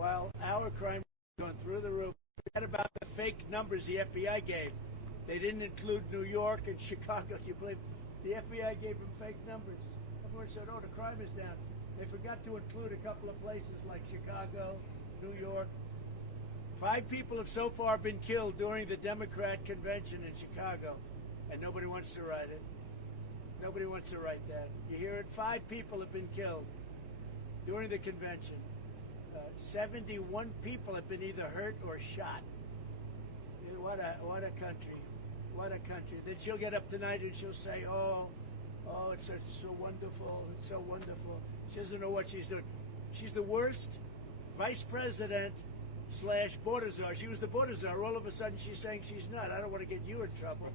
while our crime was going through the roof. Forget about the fake numbers the FBI gave. They didn't include New York and Chicago. You believe the FBI gave them fake numbers? Everyone said, "Oh, the crime is down." They forgot to include a couple of places like Chicago, New York. 5 people have so far been killed during the Democrat convention in Chicago, and nobody wants to write it. Nobody wants to write that. You hear it? 5 people have been killed during the convention. 71 people have been either hurt or shot. What a country. What a country. Then she'll get up tonight and she'll say, oh, it's so wonderful. It's so wonderful. She doesn't know what she's doing. She's the worst vice president / border czar. She was the border czar. All of a sudden she's saying she's not. I don't want to get you in trouble.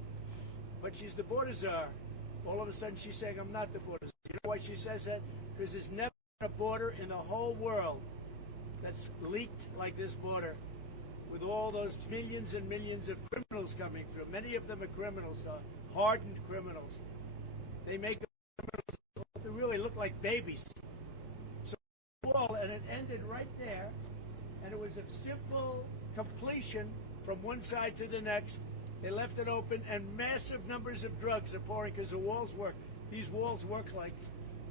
But she's the border czar. All of a sudden she's saying I'm not the border czar. You know why she says that? Because there's never been a border in the whole world that's leaked like this border, with all those millions and millions of criminals coming through. Many of them are criminals, hardened criminals. They make criminals that really look like babies. So, and it ended right there, and it was a simple completion from one side to the next. They left it open, and massive numbers of drugs are pouring because the walls work. These walls work like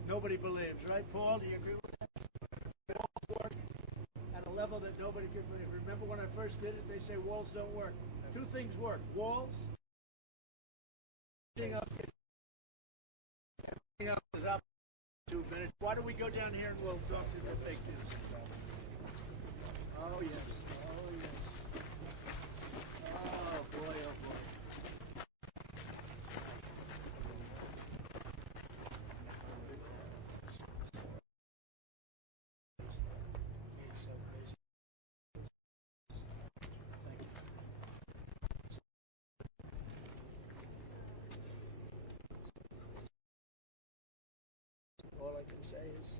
nobody believes, right, Paul? Do you agree with that? The walls work at a level that nobody can believe. Remember when I first did it, they say walls don't work. 2 things work: walls. Everything else is up. 2 minutes. Why don't we go down here and we'll talk to the fake news? Oh yes. Oh yes. Oh boy. Oh boy. All I can say is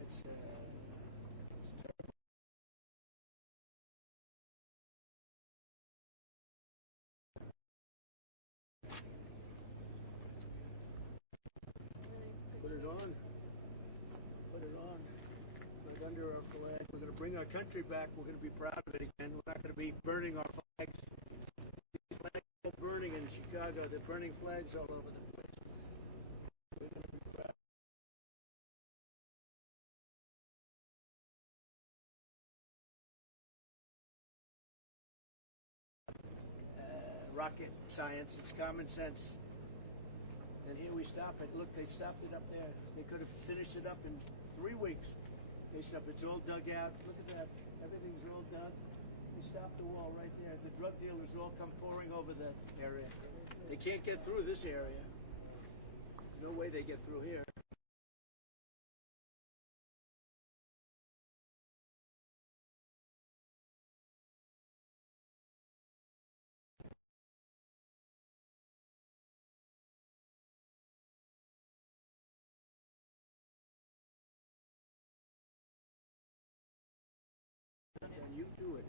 it's Put it on. Put it on. Put it under our flag. We're going to bring our country back. We're going to be proud of it again. We're not going to be burning our flags. The flags are burning in Chicago. They're burning flags all over the place. We're going to be proud. Rocket science. It's common sense. And here we stop it. Look, they stopped it up there. They could have finished it up in 3 weeks. They stopped. It's all dug out. Look at that. Everything's all dug. They stopped the wall right there. The drug dealers all come pouring over the area. They can't get through this area. There's no way they get through here. And you do it.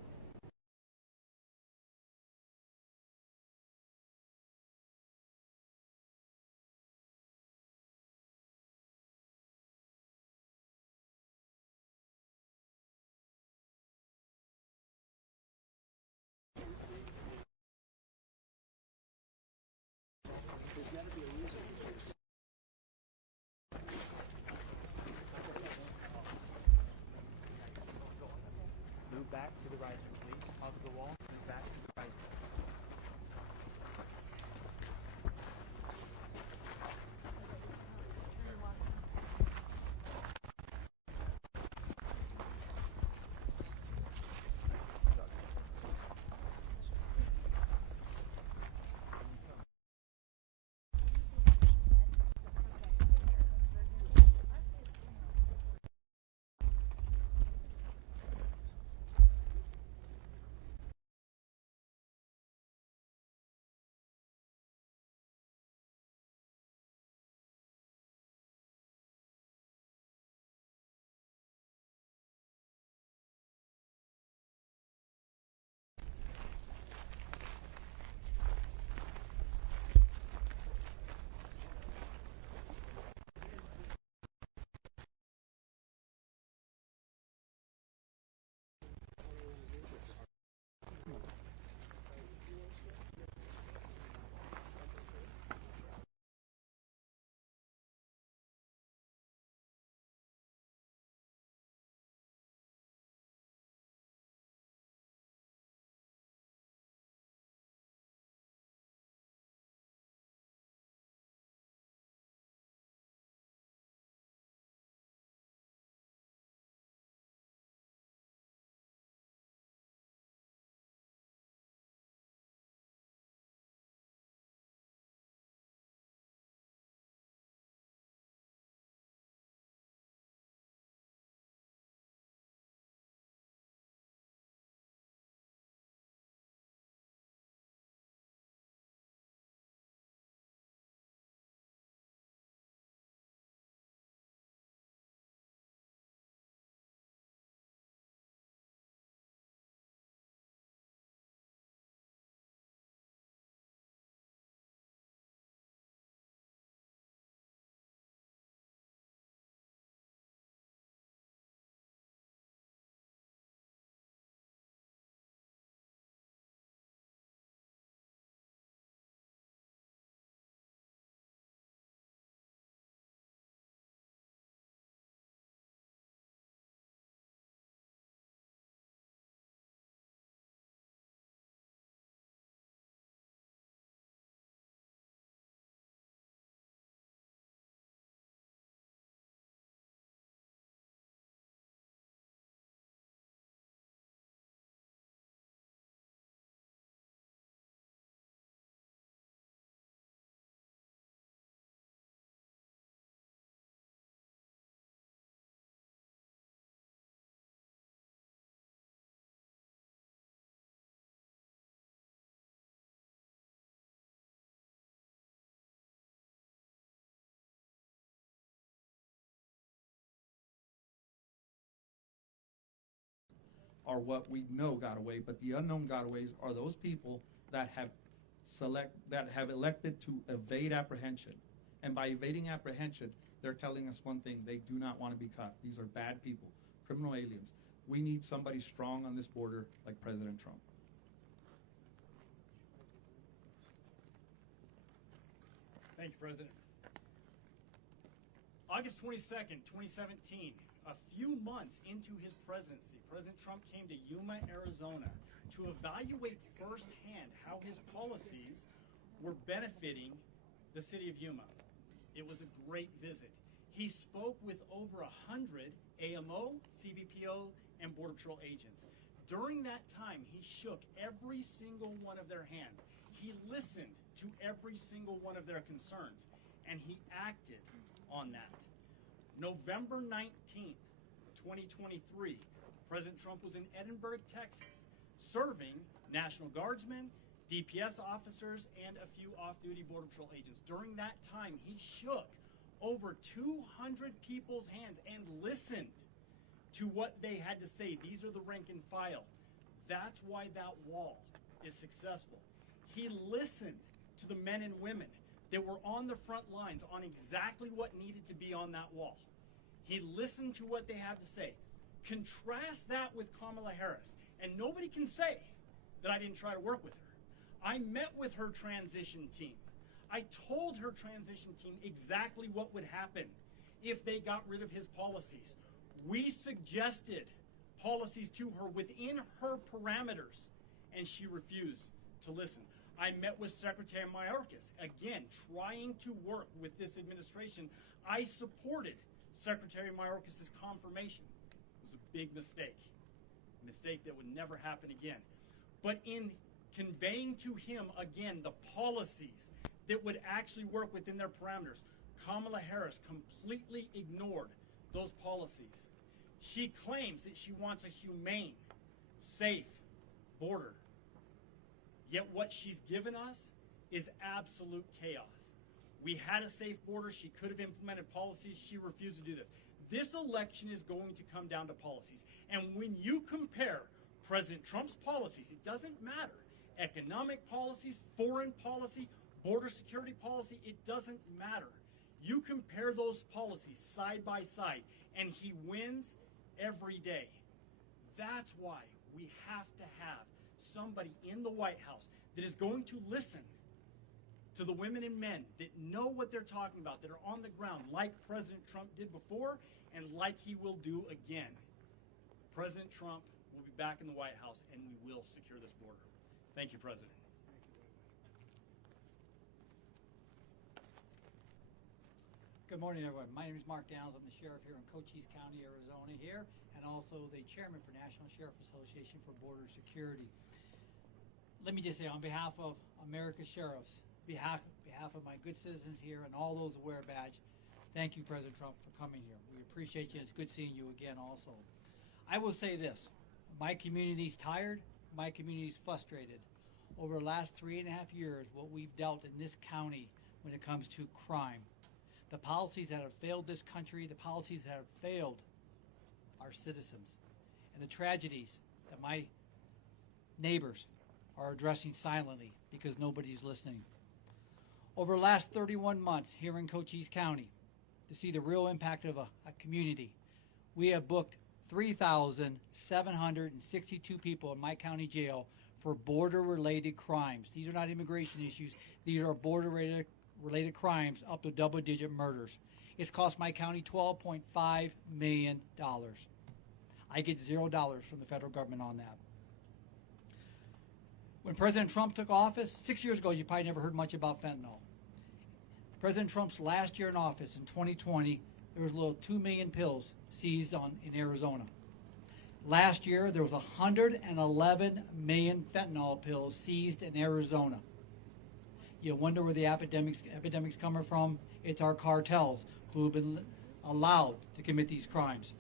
are what we know got away, but the unknown gotaways are those people that have elected to evade apprehension. And by evading apprehension, they're telling us one thing: they do not want to be caught. These are bad people, criminal aliens. We need somebody strong on this border like President Trump. Thank you, President. August 22nd, 2017, a few months into his presidency, President Trump came to Yuma, Arizona to evaluate firsthand how his policies were benefiting the city of Yuma. It was a great visit. He spoke with over 100 AMO, CBPO, and Border Patrol agents. During that time, he shook every single one of their hands. He listened to every single one of their concerns, and he acted on that. November 19th, 2023, President Trump was in Edinburgh, Texas, serving National Guardsmen, DPS officers, and a few off-duty Border Patrol agents. During that time, he shook over 200 people's hands and listened to what they had to say. These are the rank and file. That's why that wall is successful. He listened to the men and women that were on the front lines on exactly what needed to be on that wall. He listened to what they have to say. Contrast that with Kamala Harris, and nobody can say that I didn't try to work with her. I met with her transition team. I told her transition team exactly what would happen if they got rid of his policies. We suggested policies to her within her parameters, and she refused to listen. I met with Secretary Mayorkas, again, trying to work with this administration. I supported Secretary Mayorkas' confirmation. It was a big mistake, a mistake that would never happen again. But in conveying to him, again, the policies that would actually work within their parameters, Kamala Harris completely ignored those policies. She claims that she wants a humane, safe border. Yet what she's given us is absolute chaos. We had a safe border. She could have implemented policies. She refused to do this. This election is going to come down to policies. And when you compare President Trump's policies, it doesn't matter. Economic policies, foreign policy, border security policy, it doesn't matter. You compare those policies side by side, and he wins every day. That's why we have to have somebody in the White House that is going to listen to the women and men that know what they're talking about, that are on the ground, like President Trump did before and like he will do again. President Trump will be back in the White House, and we will secure this border. Thank you, President. Good morning, everyone. My name is Mark Downs. I'm the sheriff here in Cochise County, Arizona here, and also the chairman for National Sheriff Association for Border Security. Let me just say, on behalf of America's sheriffs, behalf of my good citizens here and all those who wear a badge, thank you, President Trump, for coming here. We appreciate you, and it's good seeing you again also. I will say this. My community's tired. My community's frustrated. Over the last 3.5 years, what we've dealt in this county when it comes to crime, the policies that have failed this country, the policies that have failed our citizens, and the tragedies that my neighbors are addressing silently because nobody's listening. Over the last 31 months here in Cochise County, to see the real impact of a community, we have booked 3,762 people in my county jail for border-related crimes. These are not immigration issues. These are border-related crimes up to double-digit murders. It's cost my county $12.5 million. I get $0 from the federal government on that. When President Trump took office, 6 years ago, you probably never heard much about fentanyl. President Trump's last year in office in 2020, there was a little 2 million pills seized in Arizona. Last year, there was 111 million fentanyl pills seized in Arizona. You wonder where the epidemic's coming from? It's our cartels who have been allowed to commit these crimes.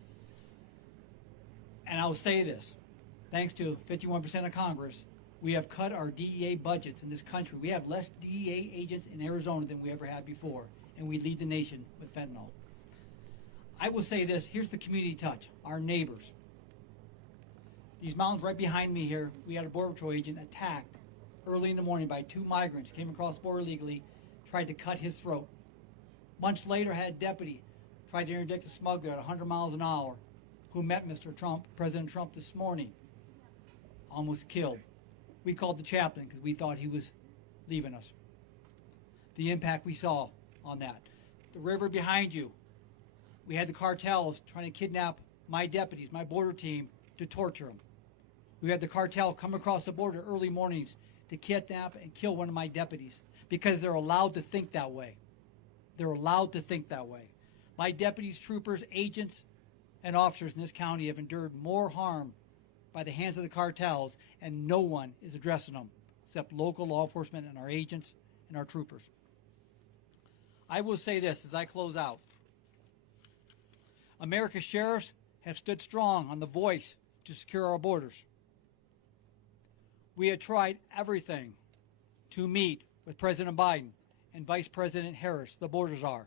And I'll say this, thanks to 51% of Congress, we have cut our DEA budgets in this country. We have less DEA agents in Arizona than we ever had before, and we lead the nation with fentanyl. I will say this, here's the community touch, our neighbors. These mountains right behind me here, we had a Border Patrol agent attacked early in the morning by 2 migrants, came across the border illegally, tried to cut his throat. Months later, had a deputy tried to interdict a smuggler at 100 miles an hour who met Mr. Trump, President Trump, this morning, almost killed. We called the chaplain because we thought he was leaving us. The impact we saw on that. The river behind you, we had the cartels trying to kidnap my deputies, my border team, to torture them. We had the cartel come across the border early mornings to kidnap and kill one of my deputies because they're allowed to think that way. They're allowed to think that way. My deputies, troopers, agents, and officers in this county have endured more harm by the hands of the cartels, and no one is addressing them except local law enforcement and our agents and our troopers. I will say this as I close out. America's sheriffs have stood strong on the voice to secure our borders. We have tried everything to meet with President Biden and Vice President Harris, the border czar.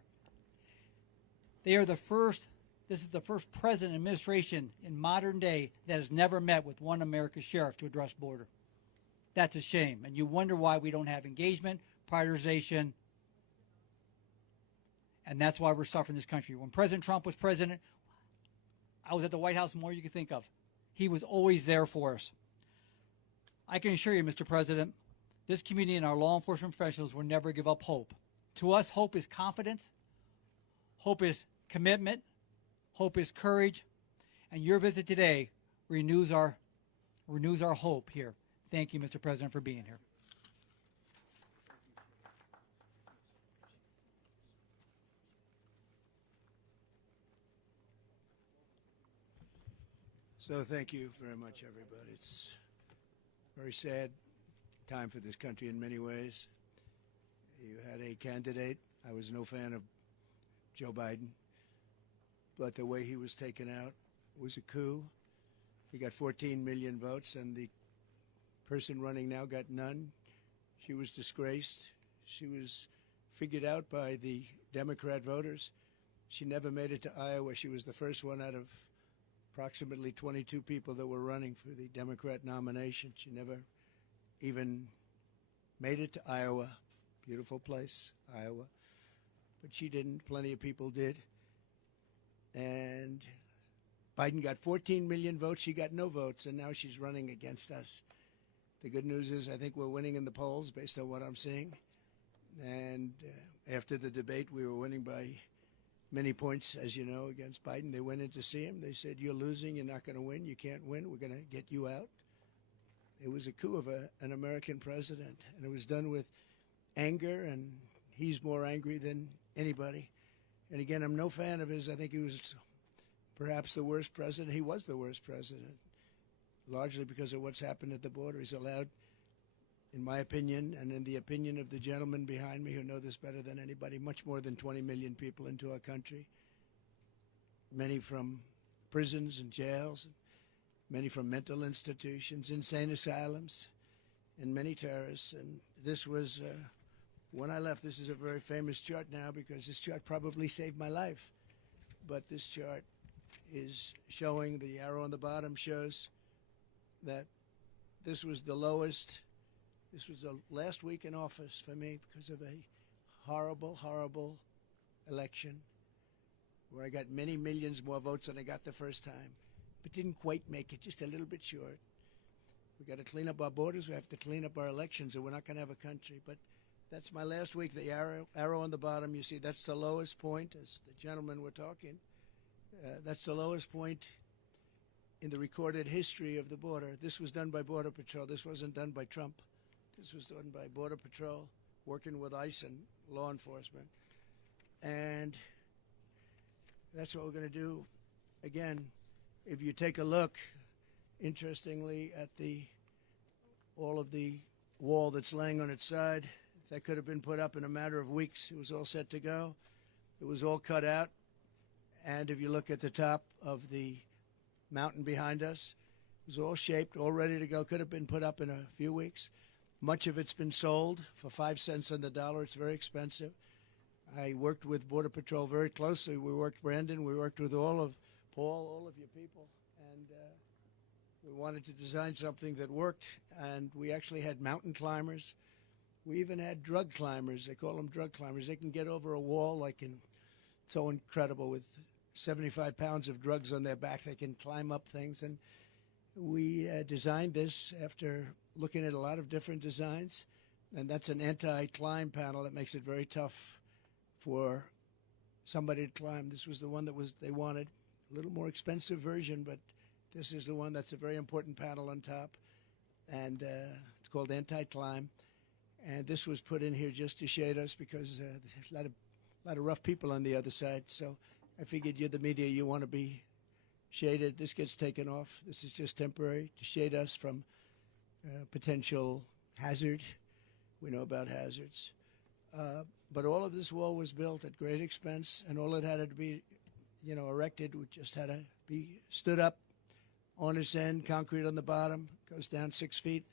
They are the first, this is the first president administration in modern day that has never met with one America's sheriff to address border. That's a shame. And you wonder why we don't have engagement, prioritization, and that's why we're suffering this country. When President Trump was president, I was at the White House more you could think of. He was always there for us. I can assure you, Mr. President, this community and our law enforcement professionals will never give up hope. To us, hope is confidence, hope is commitment, hope is courage, and your visit today renews our hope here. Thank you, Mr. President, for being here. So thank you very much, everybody. It's a very sad time for this country in many ways. You had a candidate. I was no fan of Joe Biden, but the way he was taken out was a coup. He got 14 million votes, and the person running now got none. She was disgraced. She was figured out by the Democrat voters. She never made it to Iowa. She was the first one out of approximately 22 people that were running for the Democrat nomination. She never even made it to Iowa. Beautiful place, Iowa. But she didn't. Plenty of people did. And Biden got 14 million votes. She got no votes, and now she's running against us. The good news is I think we're winning in the polls based on what I'm seeing. And after the debate, we were winning by many points, as you know, against Biden. They went in to see him. They said, "You're losing. You're not going to win. You can't win. We're going to get you out." It was a coup of an American president, and it was done with anger, and he's more angry than anybody. And again, I'm no fan of his. I think he was perhaps the worst president. He was the worst president, largely because of what's happened at the border. He's allowed, in my opinion, and in the opinion of the gentleman behind me who know this better than anybody, much more than 20 million people into our country, many from prisons and jails, many from mental institutions, insane asylums, and many terrorists. And this was, when I left, this is a very famous chart now because this chart probably saved my life. But this chart is showing, the arrow on the bottom shows that this was the lowest. This was the last week in office for me because of a horrible, horrible election where I got many millions more votes than I got the first time, but didn't quite make it, just a little bit short. We got to clean up our borders. We have to clean up our elections, or we're not going to have a country. But that's my last week. The arrow on the bottom, you see, that's the lowest point, as the gentlemen were talking. That's the lowest point in the recorded history of the border. This was done by Border Patrol. This wasn't done by Trump. This was done by Border Patrol, working with ICE and law enforcement. And that's what we're going to do. Again, if you take a look, interestingly, at all of the wall that's laying on its side, that could have been put up in a matter of weeks. It was all set to go. It was all cut out. And if you look at the top of the mountain behind us, it was all shaped, all ready to go. Could have been put up in a few weeks. Much of it's been sold for 5 cents on the dollar. It's very expensive. I worked with Border Patrol very closely. We worked, Brandon, we worked with all of Paul, all of your people. And We wanted to design something that worked, and we actually had mountain climbers. We even had drug climbers. They call them drug climbers. They can get over a wall so incredible with 75 pounds of drugs on their back. They can climb up things. And we designed this after looking at a lot of different designs. And that's an anti-climb panel that makes it very tough for somebody to climb. This was the one that they wanted. A little more expensive version, but this is the one that's a very important panel on top. And it's called anti-climb. And this was put in here just to shade us because there's a lot of rough people on the other side. So I figured you're the media, you want to be shaded. This gets taken off. This is just temporary to shade us from potential hazard. We know about hazards. But all of this wall was built at great expense, and all it had to be, erected. We just had to be stood up on its end, concrete on the bottom, goes down 6 feet.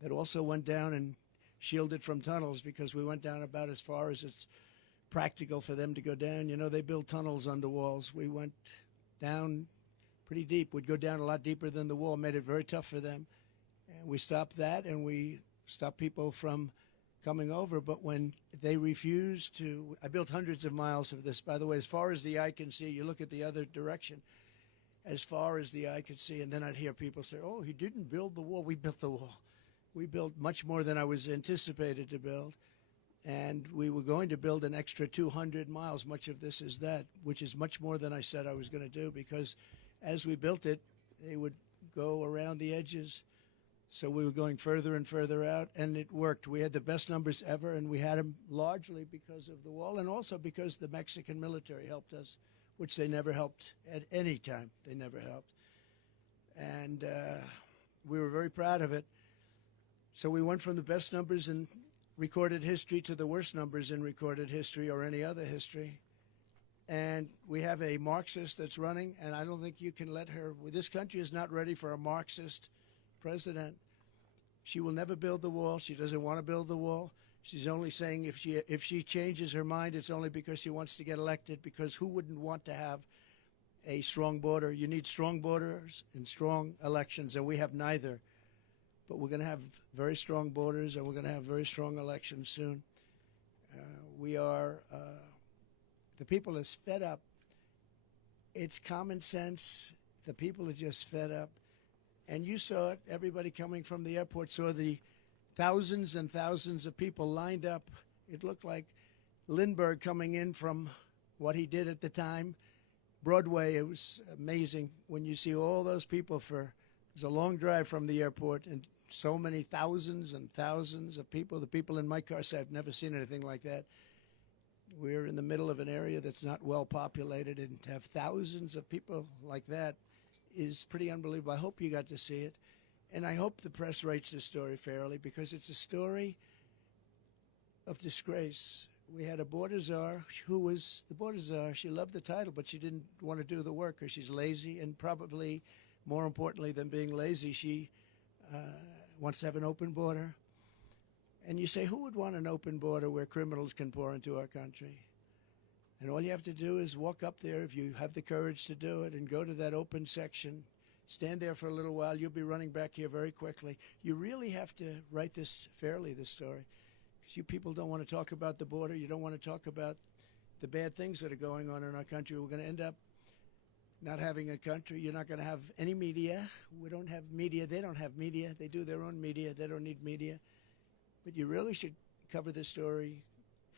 That also went down and shielded from tunnels because we went down about as far as it's practical for them to go down. They build tunnels under walls. We went down pretty deep. We'd go down a lot deeper than the wall, made it very tough for them. And we stopped that, and we stopped people from coming over. But when they refused to, I built hundreds of miles of this, by the way, as far as the eye can see. You look at the other direction, as far as the eye could see. And then I'd hear people say, oh, he didn't build the wall. We built the wall. We built much more than I was anticipated to build. And we were going to build an extra 200 miles. Much of this is that, which is much more than I said I was going to do, because as we built it, they would go around the edges. So we were going further and further out, and it worked. We had the best numbers ever, and we had them largely because of the wall and also because the Mexican military helped us, which they never helped at any time. They never helped. And we were very proud of it. So we went from the best numbers in recorded history to the worst numbers in recorded history or any other history. And we have a Marxist that's running, and I don't think you can let her. This country is not ready for a Marxist president. She will never build the wall. She doesn't want to build the wall. She's only saying if she changes her mind, it's only because she wants to get elected, because who wouldn't want to have a strong border? You need strong borders and strong elections, and we have neither. But we're going to have very strong borders, and we're going to have very strong elections soon. The people are fed up. It's common sense. The people are just fed up. And you saw it. Everybody coming from the airport saw the thousands and thousands of people lined up. It looked like Lindbergh coming in from what he did at the time. Broadway, it was amazing when you see all those people. It was a long drive from the airport, and so many thousands and thousands of people. The people in my car say, I've never seen anything like that. We're in the middle of an area that's not well populated, and to have thousands of people like that is pretty unbelievable. I hope you got to see it, and I hope the press writes this story fairly, because it's a story of disgrace. We had a border czar who was the border czar. She loved the title, but she didn't want to do the work because she's lazy, and probably more importantly than being lazy, she wants to have an open border. And you say, who would want an open border where criminals can pour into our country? And all you have to do is walk up there, if you have the courage to do it, and go to that open section. Stand there for a little while. You'll be running back here very quickly. You really have to write this fairly, this story, because you people don't want to talk about the border. You don't want to talk about the bad things that are going on in our country. We're going to end up not having a country. You're not going to have any media. We don't have media. They don't have media. They do their own media. They don't need media. But you really should cover this story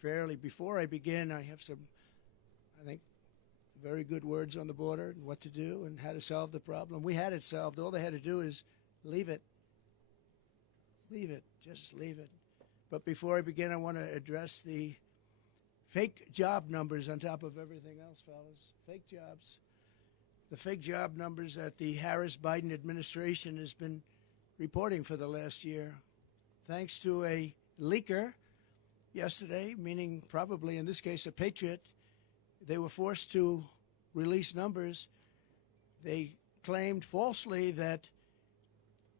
fairly. Before I begin, I have some, I think, very good words on the border and what to do and how to solve the problem. We had it solved. All they had to do is leave it. Leave it. Just leave it. But before I begin, I want to address the fake job numbers on top of everything else, fellas. Fake jobs. The fake job numbers that the Harris-Biden administration has been reporting for the last year. Thanks to a leaker yesterday, meaning probably in this case a patriot, they were forced to release numbers. They claimed falsely that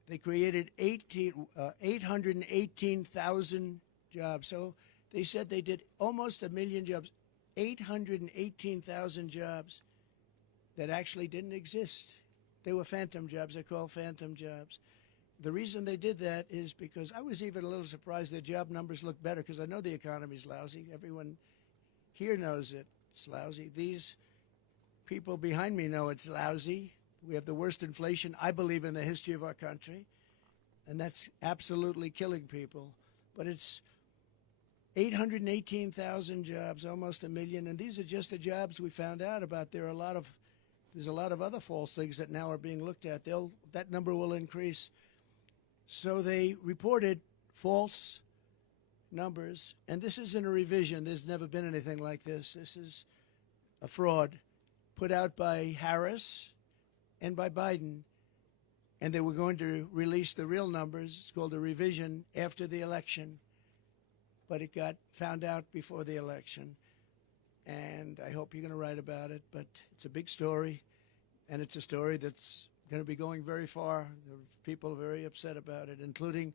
they created 818,000 jobs. So they said they did almost 1 million jobs, 818,000 jobs that actually didn't exist. They were phantom jobs. They're called phantom jobs. The reason they did that is because I was even a little surprised their job numbers look better, because I know the economy's lousy. Everyone here knows it's lousy. These people behind me know it's lousy. We have the worst inflation, I believe, in the history of our country, and that's absolutely killing people. But it's 818,000 jobs, almost a million, and these are just the jobs we found out about. There's a lot of other false things that now are being looked at. That number will increase. So they reported false numbers, and this isn't a revision. There's never been anything like this. This is a fraud put out by Harris and by Biden, and they were going to release the real numbers. It's called a revision after the election, but it got found out before the election, and I hope you're going to write about it. But it's a big story, and it's a story that's going to be going very far. People are very upset about it, including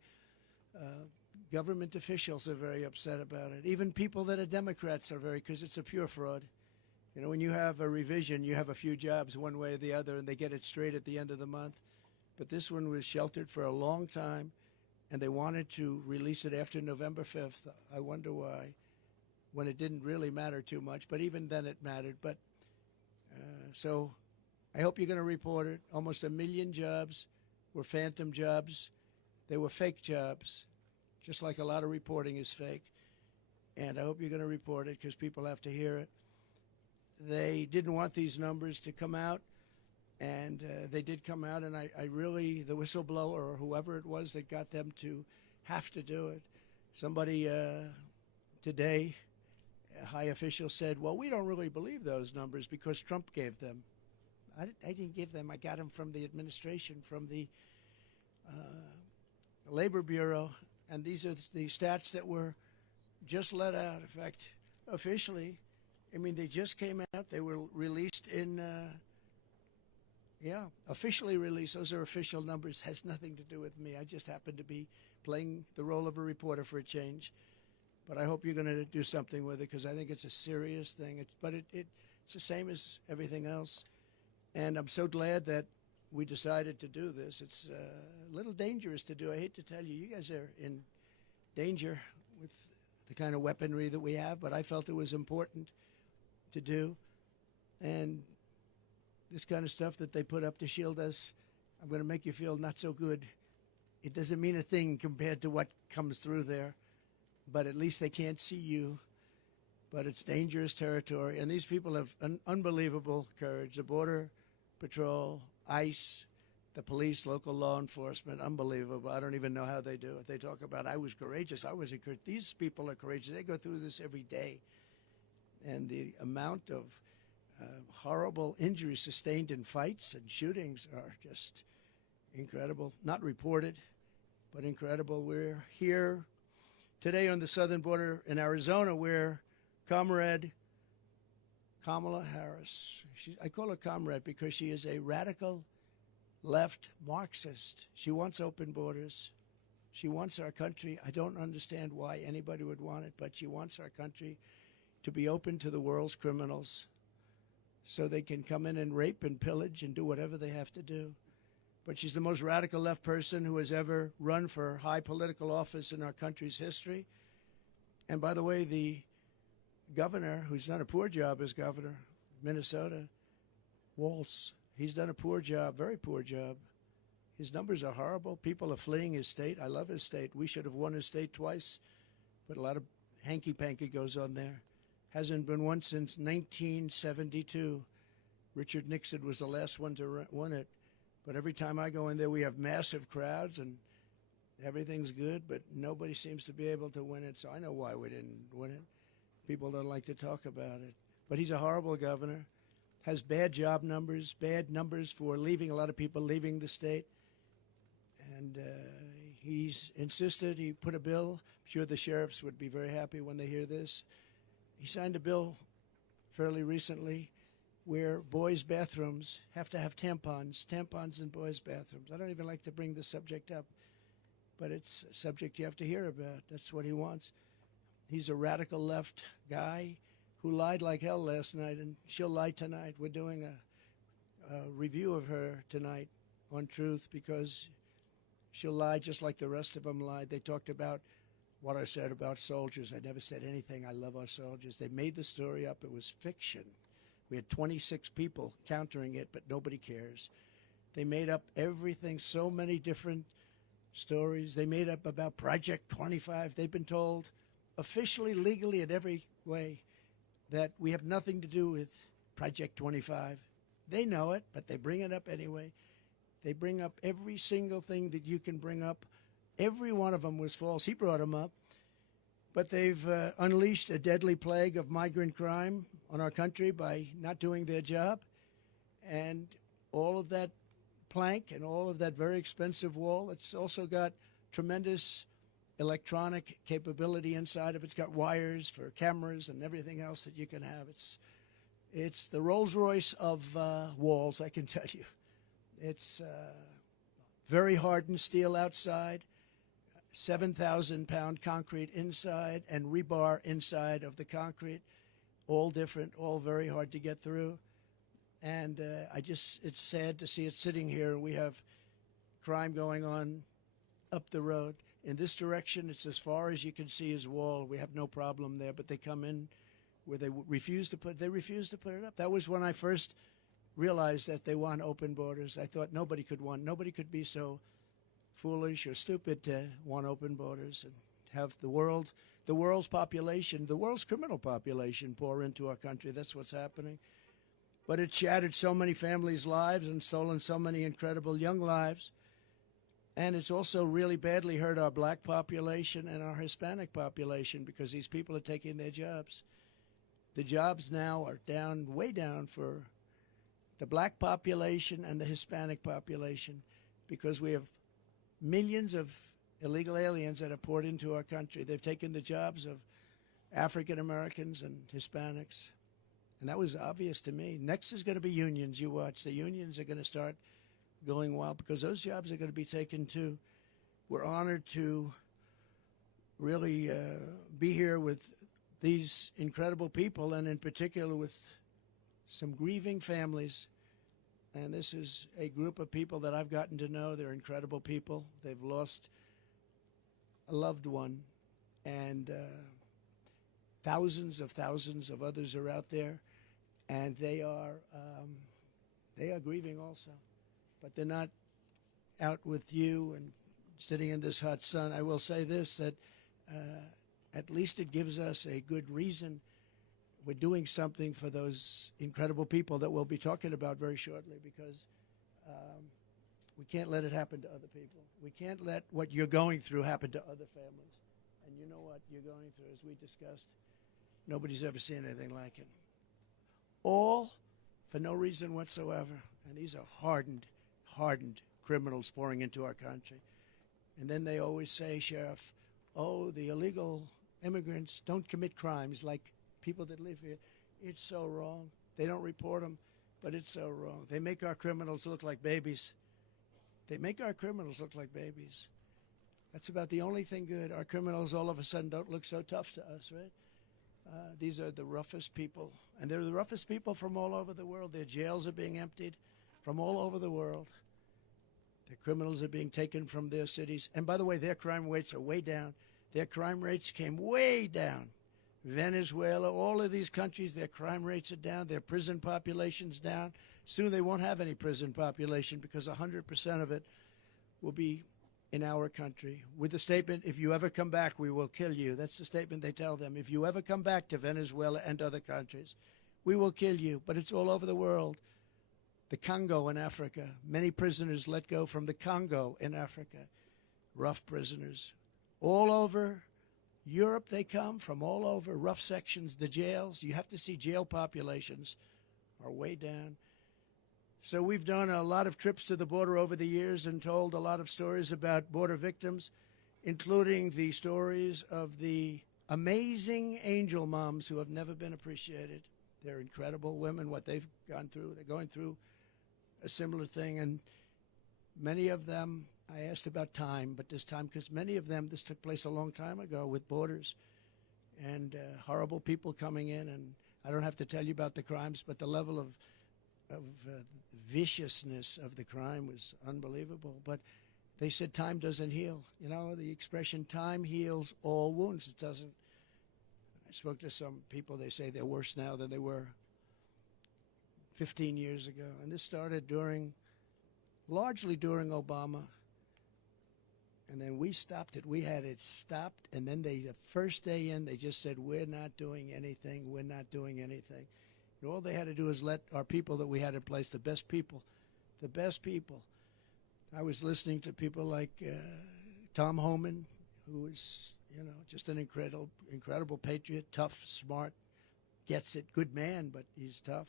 government officials are very upset about it. Even people that are Democrats are because it's a pure fraud. You know, when you have a revision, you have a few jobs one way or the other, and they get it straight at the end of the month. But this one was sheltered for a long time, and they wanted to release it after November 5th. I wonder why, when it didn't really matter too much. But even then it mattered. But so I hope you're going to report it. Almost 1 million jobs were phantom jobs. They were fake jobs, just like a lot of reporting is fake. And I hope you're going to report it, because people have to hear it. They didn't want these numbers to come out, and they did come out, and I really, the whistleblower or whoever it was that got them to have to do it. Somebody today, a high official said, well, we don't really believe those numbers because Trump gave them. I didn't give them. I got them from the administration, from the Labor Bureau, and these are the stats that were just let out. In fact, officially, I mean, they just came out. They were released in, officially released. Those are official numbers. Has nothing to do with me. I just happen to be playing the role of a reporter for a change. But I hope you're going to do something with it, because I think it's a serious thing. It's the same as everything else. And I'm so glad that we decided to do this. It's a little dangerous to do. I hate to tell you, you guys are in danger with the kind of weaponry that we have, but I felt it was important to do. And this kind of stuff that they put up to shield us, I'm going to make you feel not so good. It doesn't mean a thing compared to what comes through there, but at least they can't see you. But it's dangerous territory, and these people have unbelievable courage. The Border Patrol, ICE, the police, local law enforcement, unbelievable. I don't even know how they do it. They talk about, I was courageous. These people are courageous. They go through this every day. And the amount of horrible injuries sustained in fights and shootings are just incredible. Not reported, but incredible. We're here today on the southern border in Arizona, where Comrade Kamala Harris, I call her comrade because she is a radical left Marxist. She wants open borders. She wants our country. I don't understand why anybody would want it, but she wants our country to be open to the world's criminals so they can come in and rape and pillage and do whatever they have to do. But she's the most radical left person who has ever run for high political office in our country's history. And by the way, the governor, who's done a poor job as governor of Minnesota, Walz, he's done a poor job, very poor job. His numbers are horrible. People are fleeing his state. I love his state. We should have won his state twice, but a lot of hanky-panky goes on there. Hasn't been won since 1972. Richard Nixon was the last one to win it. But every time I go in there, we have massive crowds, and everything's good, but nobody seems to be able to win it, so I know why we didn't win it. People don't like to talk about it. But he's a horrible governor, has bad job numbers, bad numbers for leaving, a lot of people leaving the state. And he's insisted, he put a bill, I'm sure the sheriffs would be very happy when they hear this. He signed a bill fairly recently where boys' bathrooms have to have tampons in boys' bathrooms. I don't even like to bring the subject up, but it's a subject you have to hear about. That's what he wants. He's a radical left guy who lied like hell last night, and she'll lie tonight. We're doing review of her tonight on Truth because she'll lie just like the rest of them lied. They talked about what I said about soldiers. I never said anything. I love our soldiers. They made the story up. It was fiction. We had 26 people countering it, but nobody cares. They made up everything, so many different stories. They made up about Project 25. They've been told officially, legally, in every way that we have nothing to do with Project 25. They know it, but they bring it up anyway. They bring up every single thing that you can bring up. Every one of them was false. He brought them up. But they've unleashed a deadly plague of migrant crime on our country by not doing their job. And all of that plank and all of that very expensive wall, it's also got tremendous electronic capability inside of it. It's got wires for cameras and everything else that you can have. It's the Rolls-Royce of walls, I can tell you. It's very hardened steel outside, 7,000-pound concrete inside, and rebar inside of the concrete, all different, all very hard to get through. And it's sad to see it sitting here. We have crime going on up the road. In this direction, it's as far as you can see is wall. We have no problem there, but they come in where they refuse to put it up. That was when I first realized that they want open borders. I thought nobody could be so foolish or stupid to want open borders and have the world's population, the world's criminal population pour into our country. That's what's happening. But it shattered so many families' lives and stolen so many incredible young lives. And it's also really badly hurt our black population and our Hispanic population because these people are taking their jobs. The jobs now are down, way down for the black population and the Hispanic population because we have millions of illegal aliens that are poured into our country. They've taken the jobs of African Americans and Hispanics. And that was obvious to me. Next is going to be unions. You watch. The unions are going to start going wild because those jobs are going to be taken too. We're honored to really be here with these incredible people and in particular with some grieving families. And this is a group of people that I've gotten to know. They're incredible people. They've lost a loved one. And thousands of others are out there. And they are grieving also. But they're not out with you and sitting in this hot sun. I will say this, that at least it gives us a good reason. We're doing something for those incredible people that we'll be talking about very shortly because we can't let it happen to other people. We can't let what you're going through happen to other families. And you know what you're going through, as we discussed. Nobody's ever seen anything like it. All for no reason whatsoever. And these are hardened criminals pouring into our country. And then they always say, Sheriff, oh, the illegal immigrants don't commit crimes like people that live here. It's so wrong. They don't report them, but it's so wrong. They make our criminals look like babies. That's about the only thing good. Our criminals all of a sudden don't look so tough to us, right? These are the roughest people. And they're the roughest people from all over the world. Their jails are being emptied from all over the world. The criminals are being taken from their cities. And by the way, their crime rates are way down. Their crime rates came way down. Venezuela, all of these countries, their crime rates are down. Their prison population's down. Soon they won't have any prison population because 100% of it will be in our country. With the statement, if you ever come back, we will kill you. That's the statement they tell them. If you ever come back to Venezuela and other countries, we will kill you. But it's all over the world. The Congo in Africa. Many prisoners let go from the Congo in Africa. Rough prisoners. All over Europe they come, from all over. Rough sections, the jails. You have to see jail populations are way down. So we've done a lot of trips to the border over the years and told a lot of stories about border victims, including the stories of the amazing angel moms who have never been appreciated. They're incredible women, what they've gone through. They're going through a similar thing. And many of them, I asked about time, but this time, because many of them, this took place a long time ago with borders and horrible people coming in. And I don't have to tell you about the crimes, but the level of viciousness of the crime was unbelievable. But they said time doesn't heal. You know, the expression time heals all wounds. It doesn't. I spoke to some people. They say they're worse now than they were 15 years ago. And this started largely during Obama. And then we stopped it. We had it stopped. And then the first day in, they just said, we're not doing anything. We're not doing anything. And all they had to do is let our people that we had in place, the best people. I was listening to people like Tom Homan, who is, just an incredible patriot, tough, smart, gets it, good man, but he's tough.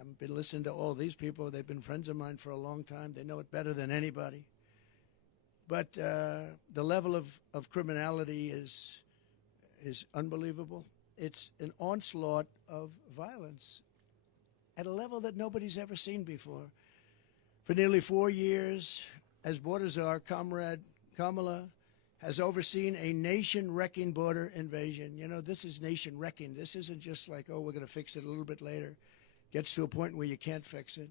I've been listening to all these people. They've been friends of mine for a long time. They know it better than anybody. But the level of criminality is unbelievable. It's an onslaught of violence at a level that nobody's ever seen before. For nearly 4 years, as border czar, Comrade Kamala has overseen a nation-wrecking border invasion. This is nation-wrecking. This isn't just like, oh, we're going to fix it a little bit later. Gets to a point where you can't fix it.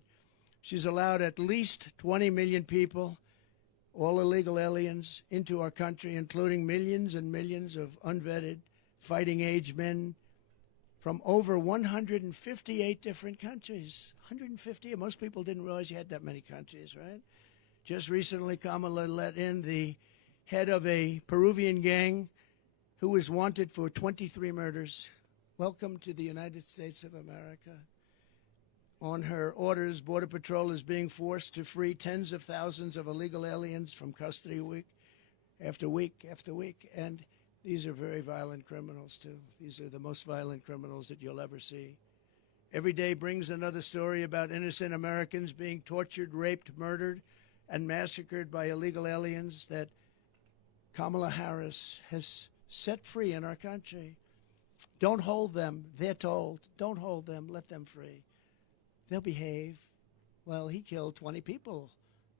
She's allowed at least 20 million people, all illegal aliens, into our country, including millions and millions of unvetted, fighting-age men from over 158 different countries. 150. Most people didn't realize you had that many countries, right? Just recently, Kamala let in the head of a Peruvian gang who was wanted for 23 murders. Welcome to the United States of America. On her orders, Border Patrol is being forced to free tens of thousands of illegal aliens from custody week after week after week. And these are very violent criminals, too. These are the most violent criminals that you'll ever see. Every day brings another story about innocent Americans being tortured, raped, murdered, and massacred by illegal aliens that Kamala Harris has set free in our country. Don't hold them, they're told. Don't hold them, let them free. They'll behave. Well, he killed 20 people.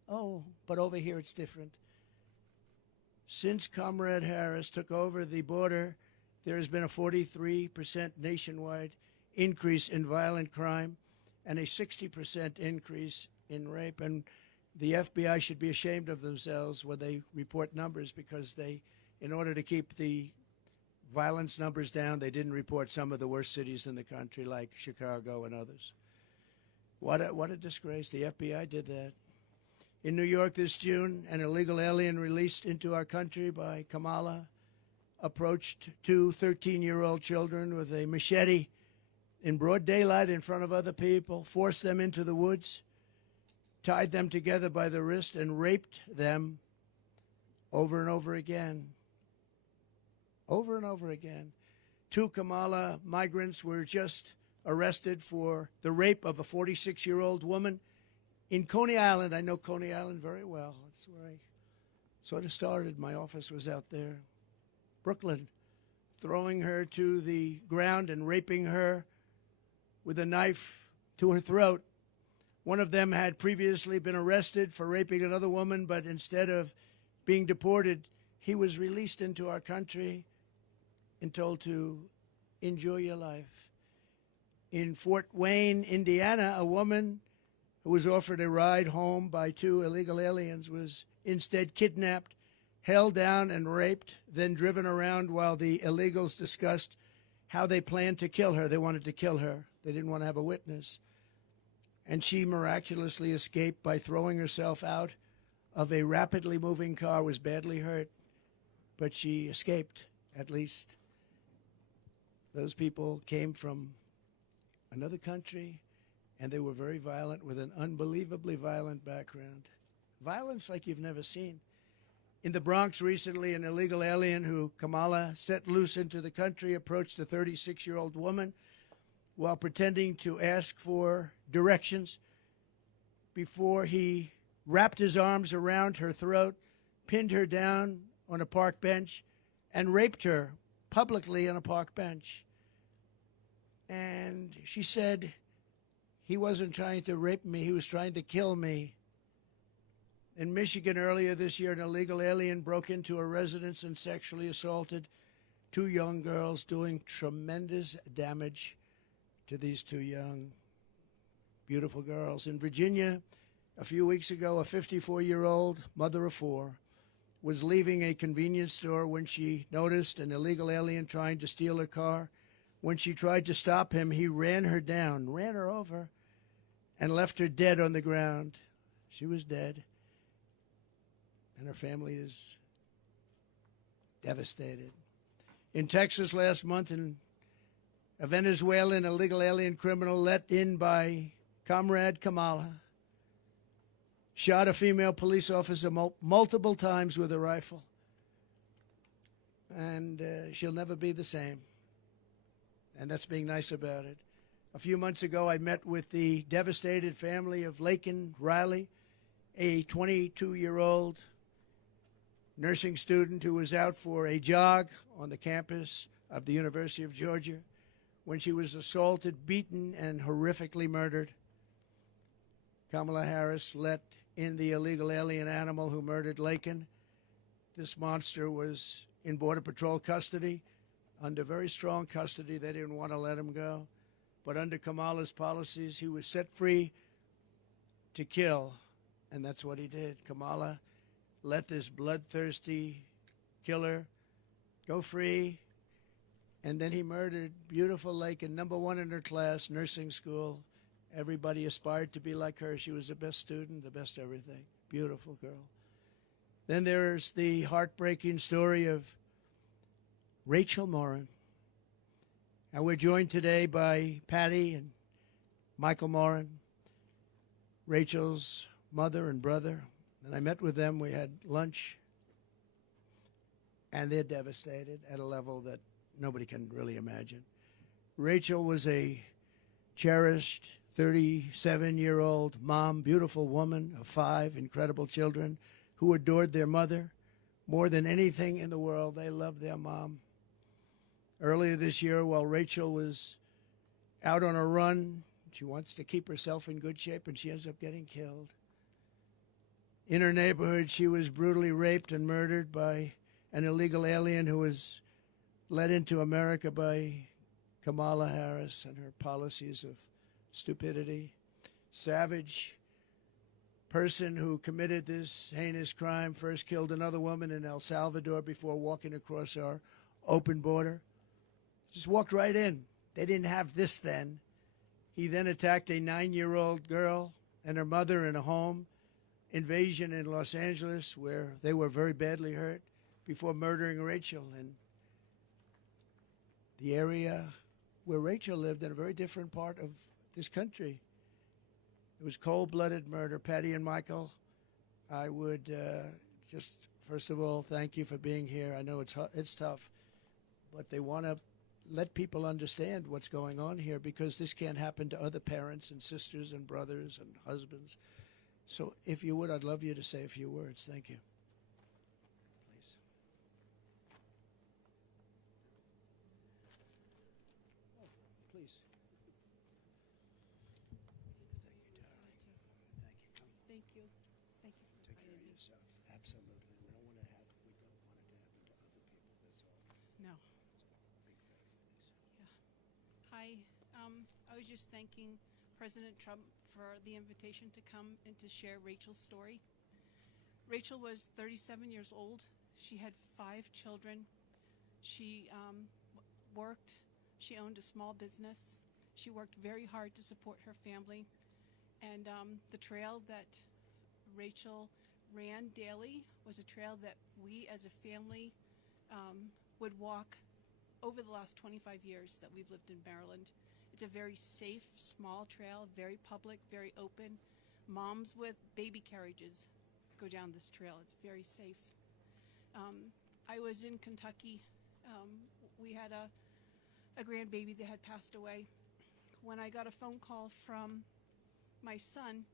Oh, but over here it's different. Since Comrade Harris took over the border, there has been a 43% nationwide increase in violent crime and a 60% increase in rape. And the FBI should be ashamed of themselves when they report numbers, because they, in order to keep the violence numbers down, they didn't report some of the worst cities in the country like Chicago and others. What a disgrace. The FBI did that. In New York this June, an illegal alien released into our country by Kamala approached two 13-year-old children with a machete in broad daylight in front of other people, forced them into the woods, tied them together by the wrist, and raped them over and over again. Over and over again. Two Kamala migrants were just arrested for the rape of a 46-year-old woman in Coney Island. I know Coney Island very well. That's where I sort of started. My office was out there. Brooklyn, throwing her to the ground and raping her with a knife to her throat. One of them had previously been arrested for raping another woman, but instead of being deported, he was released into our country and told to enjoy your life. In Fort Wayne, Indiana, a woman who was offered a ride home by two illegal aliens was instead kidnapped, held down and raped, then driven around while the illegals discussed how they planned to kill her. They wanted to kill her. They didn't want to have a witness. And she miraculously escaped by throwing herself out of a rapidly moving car, was badly hurt, but she escaped, at least. Those people came from another country, and they were very violent, with an unbelievably violent background. Violence like you've never seen. In the Bronx recently, an illegal alien who Kamala set loose into the country approached a 36-year-old woman while pretending to ask for directions before he wrapped his arms around her throat, pinned her down on a park bench, and raped her publicly on a park bench. And she said, he wasn't trying to rape me, he was trying to kill me. In Michigan earlier this year, an illegal alien broke into a residence and sexually assaulted two young girls, doing tremendous damage to these two young beautiful girls. In Virginia, a few weeks ago, a 54-year-old mother of four was leaving a convenience store when she noticed an illegal alien trying to steal her car. When she tried to stop him, he ran her down, ran her over, and left her dead on the ground. She was dead, and her family is devastated. In Texas last month, a Venezuelan illegal alien criminal let in by Comrade Kamala shot a female police officer multiple times with a rifle. And she'll never be the same. And that's being nice about it. A few months ago, I met with the devastated family of Laken Riley, a 22-year-old nursing student who was out for a jog on the campus of the University of Georgia when she was assaulted, beaten, and horrifically murdered. Kamala Harris let in the illegal alien animal who murdered Laken. This monster was in Border Patrol custody, under very strong custody. They didn't want to let him go. But under Kamala's policies, he was set free to kill, and that's what he did. Kamala let this bloodthirsty killer go free, and then he murdered beautiful Laken, #1 in her class, nursing school. Everybody aspired to be like her. She was the best student, the best everything. Beautiful girl. Then there's the heartbreaking story of Rachel Morin. And we're joined today by Patty and Michael Morin, Rachel's mother and brother. And I met with them. We had lunch. And they're devastated at a level that nobody can really imagine. Rachel was a cherished 37-year-old mom, beautiful woman of 5 incredible children who adored their mother more than anything in the world. They loved their mom. Earlier this year, while Rachel was out on a run, she wants to keep herself in good shape, and she ends up getting killed. In her neighborhood, she was brutally raped and murdered by an illegal alien who was led into America by Kamala Harris and her policies of stupidity. Savage person who committed this heinous crime first killed another woman in El Salvador before walking across our open border. Just walked right in. They didn't have this then. He then attacked a 9-year-old girl and her mother in a home invasion in Los Angeles where they were very badly hurt before murdering Rachel. And the area where Rachel lived in a very different part of this country. It was cold-blooded murder. Patty and Michael, I would just, first of all, thank you for being here. I know it's tough, but they want to let people understand what's going on here because this can't happen to other parents and sisters and brothers and husbands. So if you would, I'd love you to say a few words. Thank you. Please. Oh, please. Thank you. Thank you for Take care of inviting me. yourself. Absolutely. We don't want it to happen to other people. That's all. No. Yeah. Hi. I was just thanking President Trump for the invitation to come and to share Rachel's story. Rachel was 37 years old. She had 5 children. She worked. She owned a small business. She worked very hard to support her family. And the trail that Rachel ran daily was a trail that we as a family would walk over the last 25 years that we've lived in Maryland. It's a very safe, small trail, very public, very open. Moms with baby carriages go down this trail. It's very safe. I was in Kentucky. We had a grandbaby that had passed away. When I got a phone call from my son,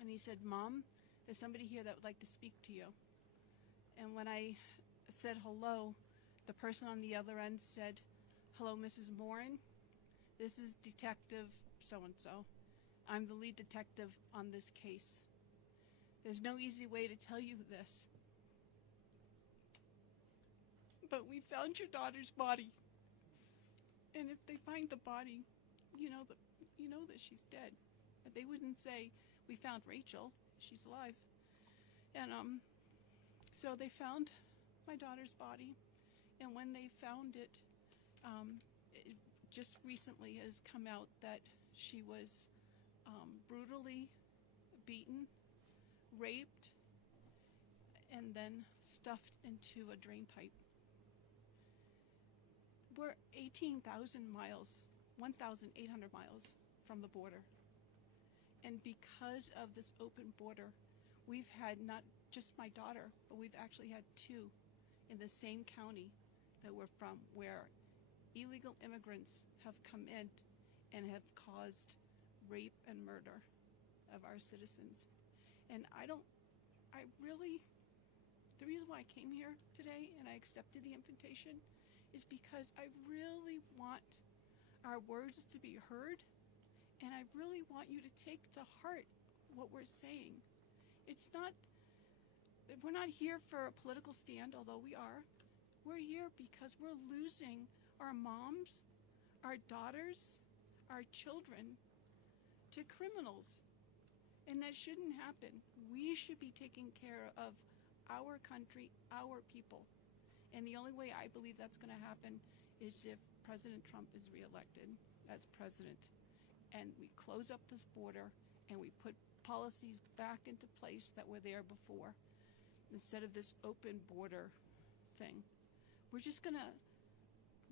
and he said, "Mom, there's somebody here that would like to speak to you." And when I said hello, the person on the other end said, "Hello, Mrs. Morin. This is Detective so-and-so. I'm the lead detective on this case. There's no easy way to tell you this, but we found your daughter's body. And if they find the body, you know that she's dead." They wouldn't say, we found Rachel, she's alive. And so they found my daughter's body, and when they found it, it just recently has come out that she was brutally beaten, raped, and then stuffed into a drain pipe. We're 18,000 miles, 1,800 miles from the border. And because of this open border, we've had not just my daughter, but we've actually had two in the same county that we're from, where illegal immigrants have come in and have caused rape and murder of our citizens. And the reason why I came here today and I accepted the invitation is because I really want our words to be heard, and I really want you to take to heart what we're saying. We're not here for a political stand, although we are. We're here because we're losing our moms, our daughters, our children to criminals. And that shouldn't happen. We should be taking care of our country, our people. And the only way I believe that's going to happen is if President Trump is reelected as president, and we close up this border and we put policies back into place that were there before, instead of this open border thing. We're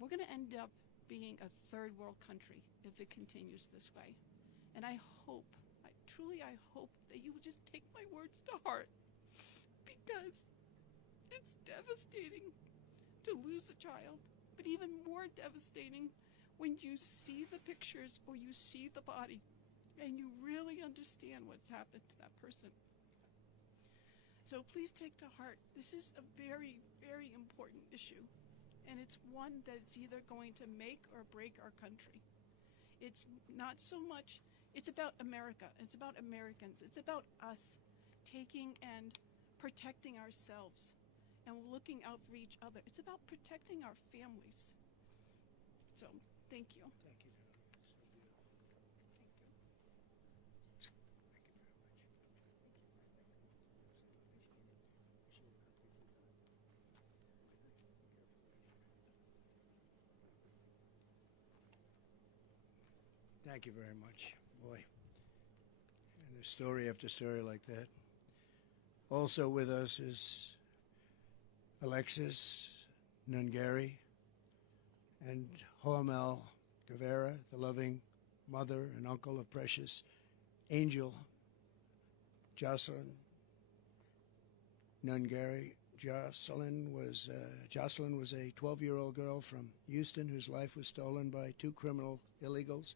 going to end up being a third world country if it continues this way. And I truly hope that you will just take my words to heart, because it's devastating to lose a child, but even more devastating when you see the pictures or you see the body and you really understand what's happened to that person. So please take to heart, this is a very, very important issue, and it's one that's either going to make or break our country. It's not so much, it's about America, it's about Americans, it's about us taking and protecting ourselves and looking out for each other. It's about protecting our families. So, thank you. Thank you, darling. So beautiful. Thank you. Thank you very much. Boy. And there's story after story like that. Also with us is Alexis Nungari and Hoamel Guevara, the loving mother and uncle of precious Angel Joselyn Nary. Joselyn was a 12-year-old girl from Houston whose life was stolen by two criminal illegals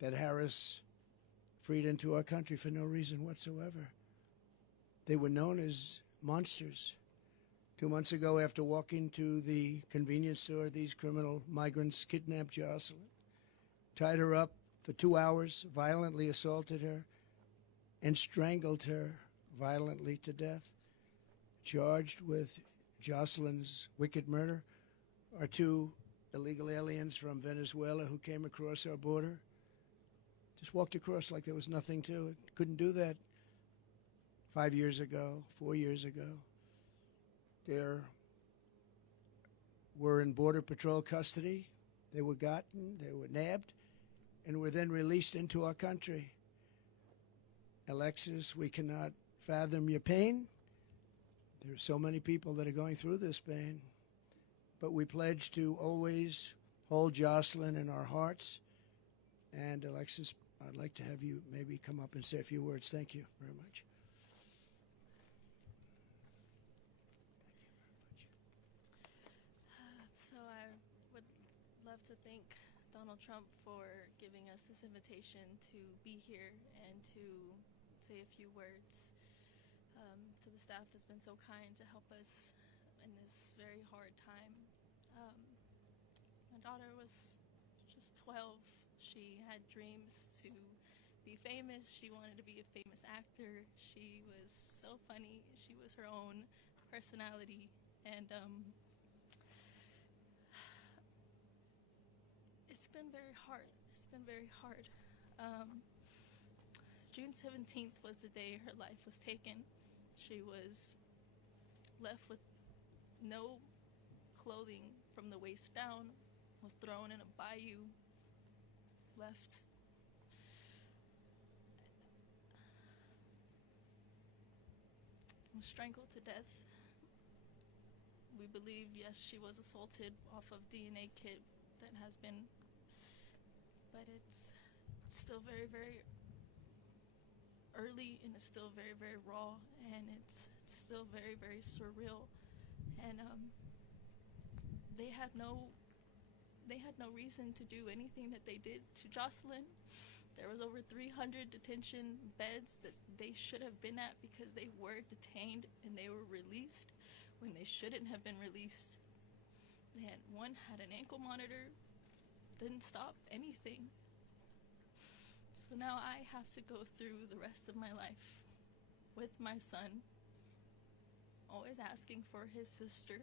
that Harris freed into our country for no reason whatsoever. They were known as monsters. 2 months ago, after walking to the convenience store, these criminal migrants kidnapped Joselyn, tied her up for 2 hours, violently assaulted her, and strangled her violently to death. Charged with Joselyn's wicked murder are two illegal aliens from Venezuela who came across our border. Just walked across like there was nothing to it. Couldn't do that 5 years ago, 4 years ago. They were in Border Patrol custody. They were gotten, they were nabbed, and were then released into our country. Alexis, we cannot fathom your pain. There are so many people that are going through this pain. But we pledge to always hold Joselyn in our hearts. And Alexis, I'd like to have you maybe come up and say a few words. Thank you very much. So I would love to thank Donald Trump for giving us this invitation to be here and to say a few words to the staff that's been so kind to help us in this very hard time. My daughter was just 12. She had dreams to be famous. She wanted to be a famous actor. She was so funny. She was her own personality. And it's been very hard. It's been very hard. June 17th was the day her life was taken. She was left with no clothing from the waist down, was thrown in a bayou, left. Was strangled to death. We believe, yes, she was assaulted off of DNA kit that has been, but it's still very, very early, and it's still very, very raw, and it's still very, very surreal. And they had no reason to do anything that they did to Joselyn. There was over 300 detention beds that they should have been at because they were detained and they were released when they shouldn't have been released. One had an ankle monitor, didn't stop anything. So now I have to go through the rest of my life with my son, always asking for his sister.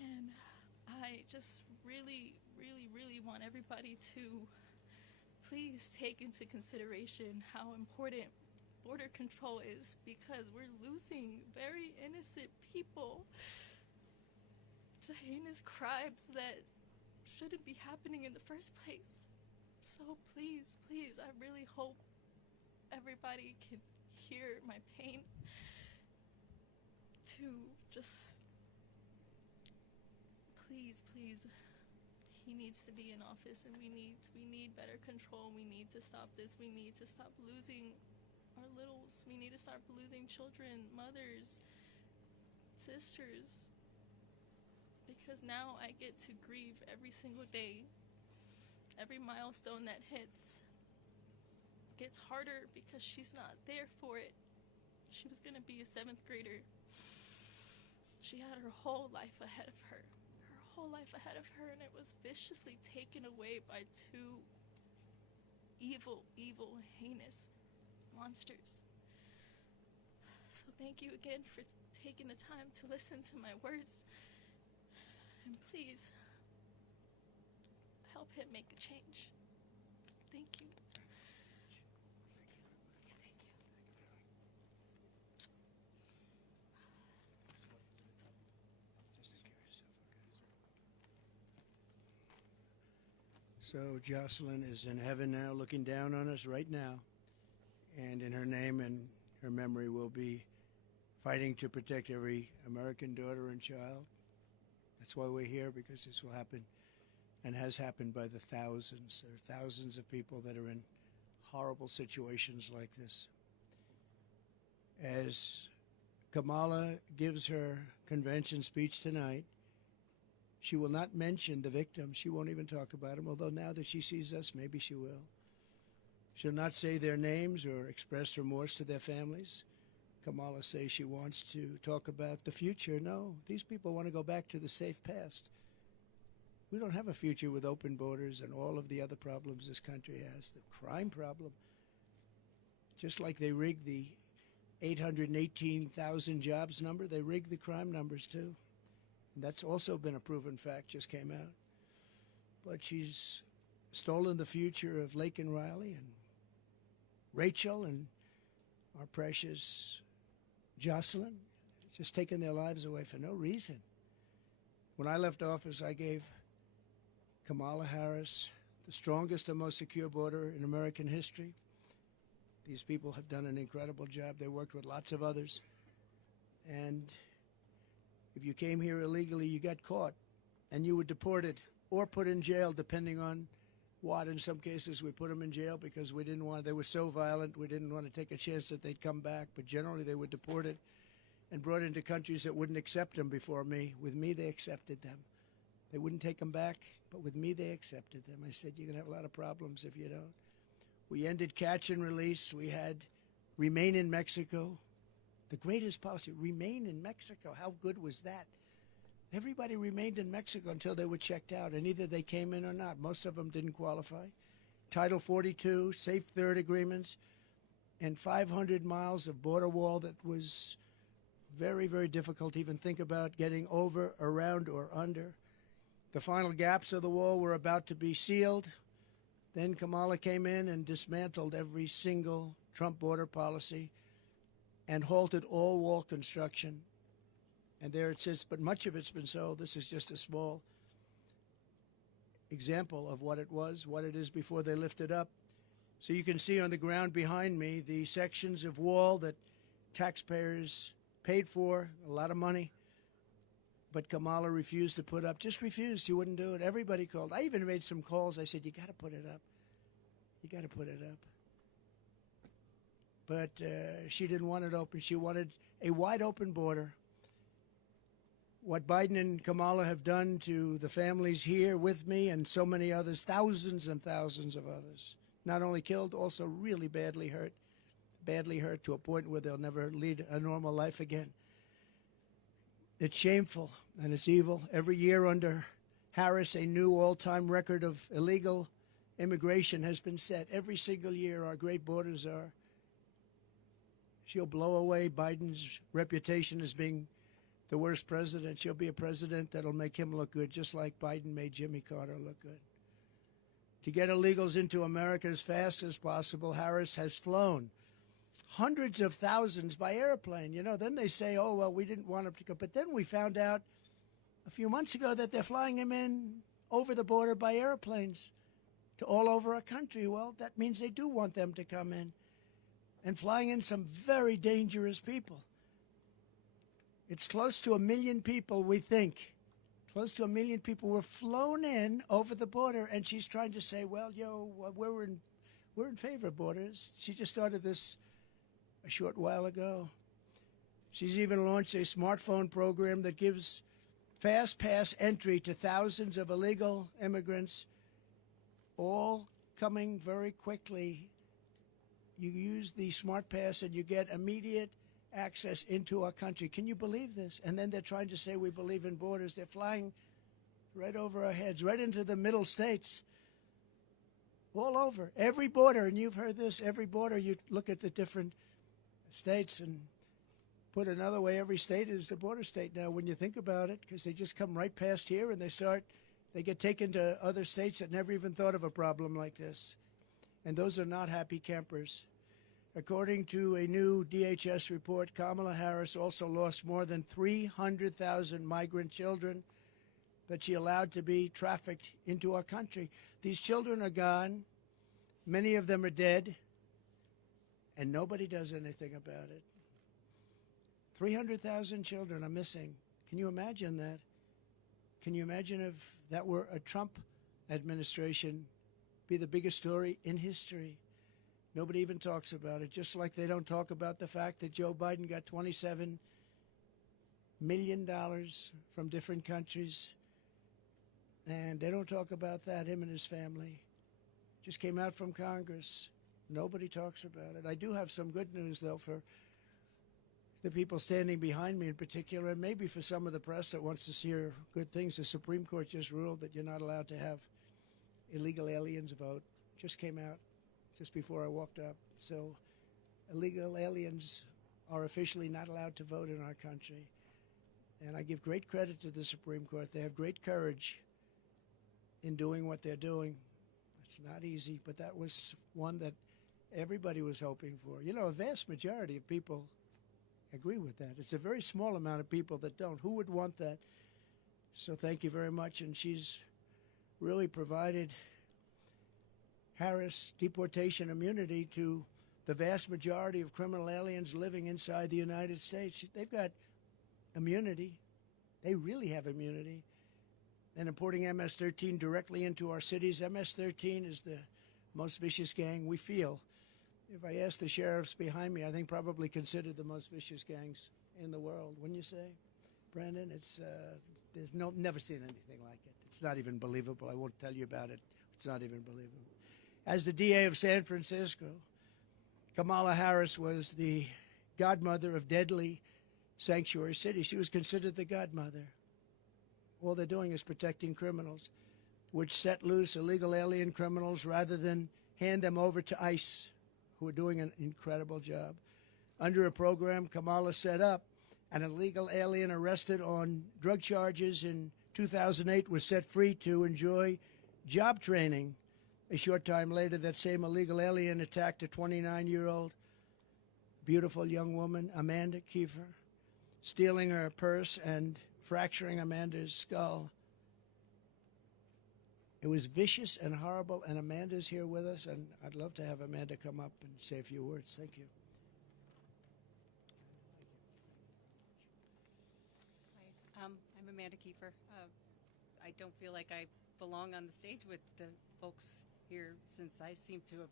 And I just really, really, really want everybody to please take into consideration how important border control is, because we're losing very innocent people to heinous crimes that shouldn't be happening in the first place. So please, please, I really hope everybody can hear my pain, to just please, please, he needs to be in office, and we need better control. We need to stop this. We need to stop losing our littles. We need to start losing children, mothers, sisters, because now I get to grieve every single day. Every milestone that hits gets harder because she's not there for it. She was going to be a 7th grader. She had her whole life ahead of her. And it was viciously taken away by 2 evil, heinous monsters. So thank you again for taking the time to listen to my words. And please, help him make a change. Thank you. So Joselyn is in heaven now, looking down on us right now. And in her name and her memory, we'll be fighting to protect every American daughter and child. That's why we're here, because this will happen and has happened by the thousands. There are thousands of people that are in horrible situations like this. As Kamala gives her convention speech tonight, she will not mention the victims. She won't even talk about them, although now that she sees us, maybe she will. She'll not say their names or express remorse to their families. Kamala says she wants to talk about the future. No, these people want to go back to the safe past. We don't have a future with open borders and all of the other problems this country has. The crime problem, just like they rigged the 818,000 jobs number, they rigged the crime numbers too. And that's also been a proven fact, just came out. But she's stolen the future of Laken Riley and Rachel and our precious Joselyn, just taking their lives away for no reason. When I left office, I gave Kamala Harris the strongest and most secure border in American history. These people have done an incredible job. They worked with lots of others. And if you came here illegally, you got caught, and you were deported or put in jail, depending on what. In some cases, we put them in jail because we didn't want, they were so violent, we didn't want to take a chance that they'd come back. But generally, they were deported and brought into countries that wouldn't accept them before me. With me, they accepted them. They wouldn't take them back, but with me, they accepted them. I said, you're going to have a lot of problems if you don't. We ended catch and release. We had remain in Mexico. The greatest policy, remain in Mexico. How good was that? Everybody remained in Mexico until they were checked out, and either they came in or not. Most of them didn't qualify. Title 42, Safe Third agreements, and 500 miles of border wall that was very, very difficult to even think about getting over, around, or under. The final gaps of the wall were about to be sealed. Then Kamala came in and dismantled every single Trump border policy and halted all wall construction. And there it sits, but much of it's been sold. This is just a small example of what it was, what it is before they lift it up. So you can see on the ground behind me the sections of wall that taxpayers paid for, a lot of money, but Kamala refused to put up, just refused. She wouldn't do it. Everybody called. I even made some calls. I said, you got to put it up. You got to put it up. But she didn't want it open. She wanted a wide open border. What Biden and Kamala have done to the families here with me and so many others, thousands and thousands of others, not only killed, also really badly hurt to a point where they'll never lead a normal life again. It's shameful and it's evil. Every year under Harris, a new all-time record of illegal immigration has been set. Every single year our great borders are. She'll blow away Biden's reputation as being the worst president. She'll be a president that'll make him look good, just like Biden made Jimmy Carter look good. To get illegals into America as fast as possible, Harris has flown hundreds of thousands by airplane. You know, then they say, oh, well, we didn't want them to go. But then we found out a few months ago that they're flying them in over the border by airplanes to all over our country. Well, that means they do want them to come in, and flying in some very dangerous people. It's close to 1 million people, we think. Close to 1 million people were flown in over the border, and she's trying to say, well, we're in favor of borders. She just started this a short while ago. She's even launched a smartphone program that gives fast pass entry to thousands of illegal immigrants, all coming very quickly. You use the smart pass and you get immediate access into our country. Can you believe this? And then they're trying to say we believe in borders. They're flying right over our heads, right into the middle states, all over. Every border, and you've heard this, every border, you look at the different states, and put another way, every state is a border state now when you think about it, because they just come right past here and they get taken to other states that never even thought of a problem like this. And those are not happy campers. According to a new DHS report, Kamala Harris also lost more than 300,000 migrant children that she allowed to be trafficked into our country. These children are gone. Many of them are dead, and nobody does anything about it. 300,000 children are missing. Can you imagine that? Can you imagine if that were a Trump administration? Be the biggest story in history. Nobody even talks about it, just like they don't talk about the fact that Joe Biden got $27 million from different countries. And they don't talk about that, him and his family. Just came out from Congress. Nobody talks about it. I do have some good news, though, for the people standing behind me in particular, and maybe for some of the press that wants to hear good things. The Supreme Court just ruled that you're not allowed to have illegal aliens vote. Just came out just before I walked up. So illegal aliens are officially not allowed to vote in our country. And I give great credit to the Supreme Court. They have great courage in doing what they're doing. It's not easy, but that was one that everybody was hoping for. You know, a vast majority of people agree with that. It's a very small amount of people that don't. Who would want that? So thank you very much. And she's really provided Harris deportation immunity to the vast majority of criminal aliens living inside the United States. They've got immunity. They really have immunity. And importing MS-13 directly into our cities. MS-13 is the most vicious gang we feel. If I ask the sheriffs behind me, I think probably considered the most vicious gangs in the world. Wouldn't you say, Brandon? It's never seen anything like it. It's not even believable. I won't tell you about it. It's not even believable. As the DA of San Francisco, Kamala Harris was the godmother of deadly sanctuary cities. She was considered the godmother. All they're doing is protecting criminals, which set loose illegal alien criminals rather than hand them over to ICE, who are doing an incredible job. Under a program Kamala set up, an illegal alien arrested on drug charges in 2008 was set free to enjoy job training. A short time later, that same illegal alien attacked a 29-year-old beautiful young woman, Amanda Kefir, stealing her purse and fracturing Amanda's skull. It was vicious and horrible, and Amanda's here with us, and I'd love to have Amanda come up and say a few words. Thank you. Hi, I'm Amanda Kefir. I don't feel like I belong on the stage with the folks here since I seem to have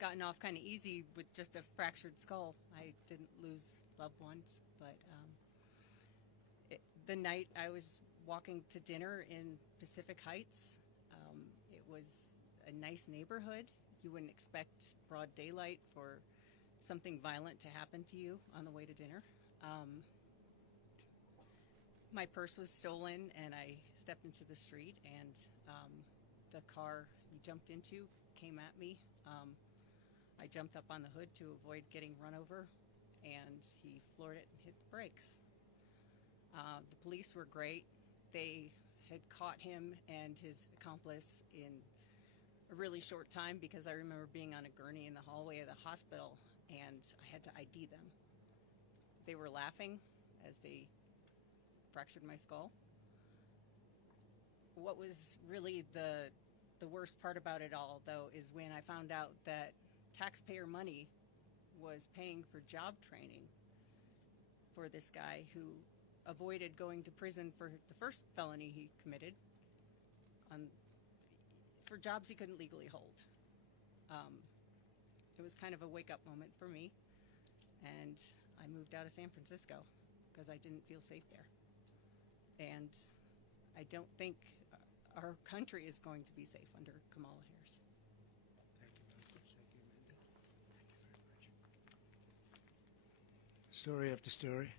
gotten off kind of easy with just a fractured skull. I didn't lose loved ones, but the night I was walking to dinner in Pacific Heights, it was a nice neighborhood. You wouldn't expect broad daylight for something violent to happen to you on the way to dinner. My purse was stolen, and I stepped into the street, and the car he jumped into came at me. I jumped up on the hood to avoid getting run over, and he floored it and hit the brakes. The police were great. They had caught him and his accomplice in a really short time, because I remember being on a gurney in the hallway of the hospital, and I had to ID them. They were laughing as they fractured my skull. What was really the worst part about it all, though, is when I found out that taxpayer money was paying for job training for this guy who avoided going to prison for the first felony he committed for jobs he couldn't legally hold. It was kind of a wake-up moment for me, and I moved out of San Francisco because I didn't feel safe there. And I don't think our country is going to be safe under Kamala Harris. Thank you very much. Thank you, Amanda. Thank you very much. Story after story.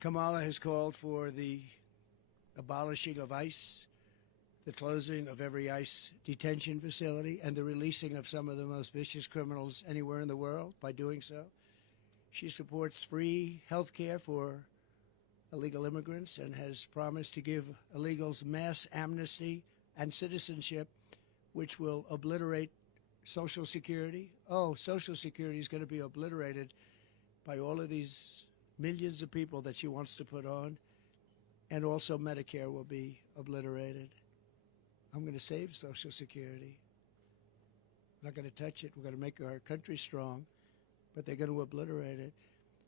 Kamala has called for the abolishing of ICE, the closing of every ICE detention facility, and the releasing of some of the most vicious criminals anywhere in the world by doing so. She supports free health care for illegal immigrants and has promised to give illegals mass amnesty and citizenship, which will obliterate Social Security. Oh, Social Security is going to be obliterated by all of these millions of people that she wants to put on, and also Medicare will be obliterated. I'm going to save Social Security. I'm not going to touch it. We're going to make our country strong, but they're going to obliterate it.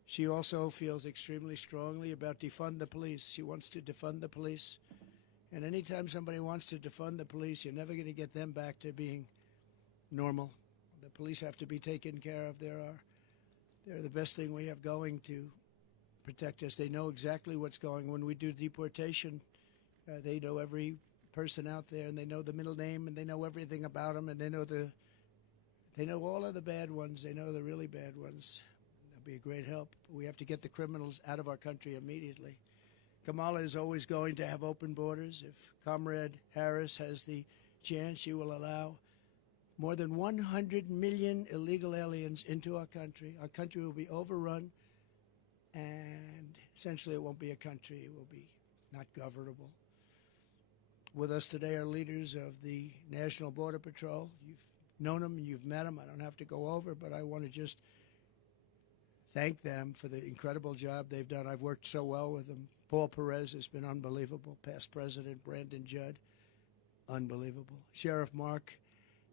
She also feels extremely strongly about defund the police. She wants to defund the police. And anytime somebody wants to defund the police, you're never going to get them back to being normal. The police have to be taken care of. They're the best thing we have going to protect us. They know exactly what's going on. When we do deportation, they know every person out there, and they know the middle name, and they know everything about them, and they know all of the bad ones. They know the really bad ones. That'll be a great help. We have to get the criminals out of our country immediately. Kamala is always going to have open borders. If Comrade Harris has the chance, she will allow more than 100 million illegal aliens into our country. Our country will be overrun, and essentially it won't be a country. It will be not governable. With us today are leaders of the National Border Patrol. You've known them, you've met them. I don't have to go over, but I want to just thank them for the incredible job they've done. I've worked so well with them. Paul Perez has been unbelievable. Past President Brandon Judd, unbelievable. Sheriff Mark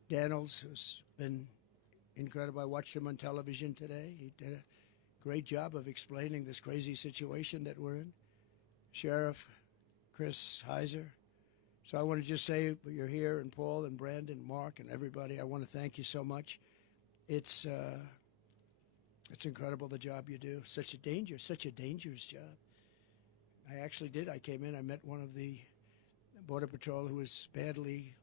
Daniels has been incredible. I watched him on television today. He did a great job of explaining this crazy situation that we're in. Sheriff Chris Heiser. So I want to just say, you're here, and Paul and Brandon, Mark, and everybody, I want to thank you so much. It's incredible the job you do. Such a dangerous job. I actually did. I came in, I met one of the Border Patrol who was badly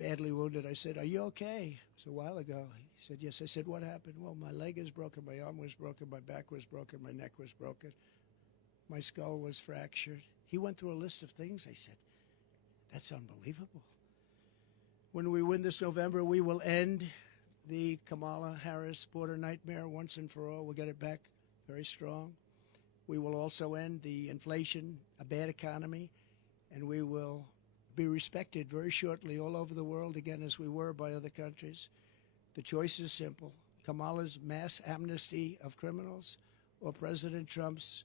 wounded. I said, "Are you okay?" It was a while ago. He said, "Yes." I said, "What happened?" "Well, my leg is broken, my arm was broken, my back was broken, my neck was broken, my skull was fractured." He went through a list of things. I said, "That's unbelievable." When we win this November, we will end the Kamala Harris border nightmare once and for all. We'll get it back very strong. We will also end the inflation, a bad economy, and we will be respected very shortly all over the world again, as we were by other countries. The choice is simple: Kamala's mass amnesty of criminals or President Trump's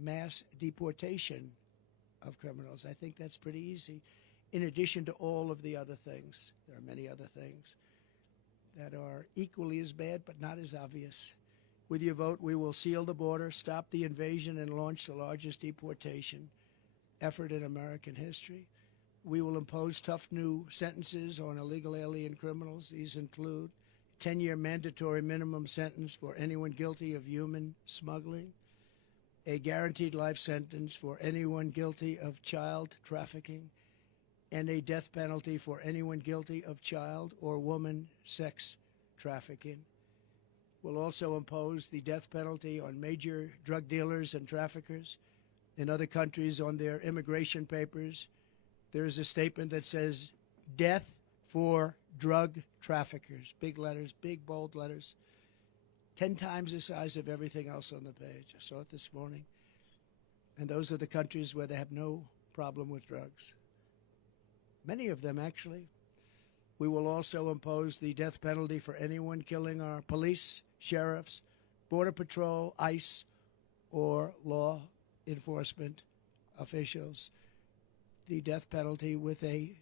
mass deportation of criminals. I think that's pretty easy, in addition to all of the other things. There are many other things that are equally as bad but not as obvious. With your vote, we will seal the border, stop the invasion, and launch the largest deportation effort in American history. We will impose tough new sentences on illegal alien criminals. These include 10-year mandatory minimum sentence for anyone guilty of human smuggling, a guaranteed life sentence for anyone guilty of child trafficking, and a death penalty for anyone guilty of child or woman sex trafficking. We'll also impose the death penalty on major drug dealers and traffickers. In other countries, on their immigration papers, there is a statement that says, "Death for drug traffickers." Big letters, big bold letters, 10 times the size of everything else on the page. I saw it this morning. And those are the countries where they have no problem with drugs. Many of them, actually. We will also impose the death penalty for anyone killing our police, sheriffs, Border Patrol, ICE, or law enforcement officials. The death penalty with a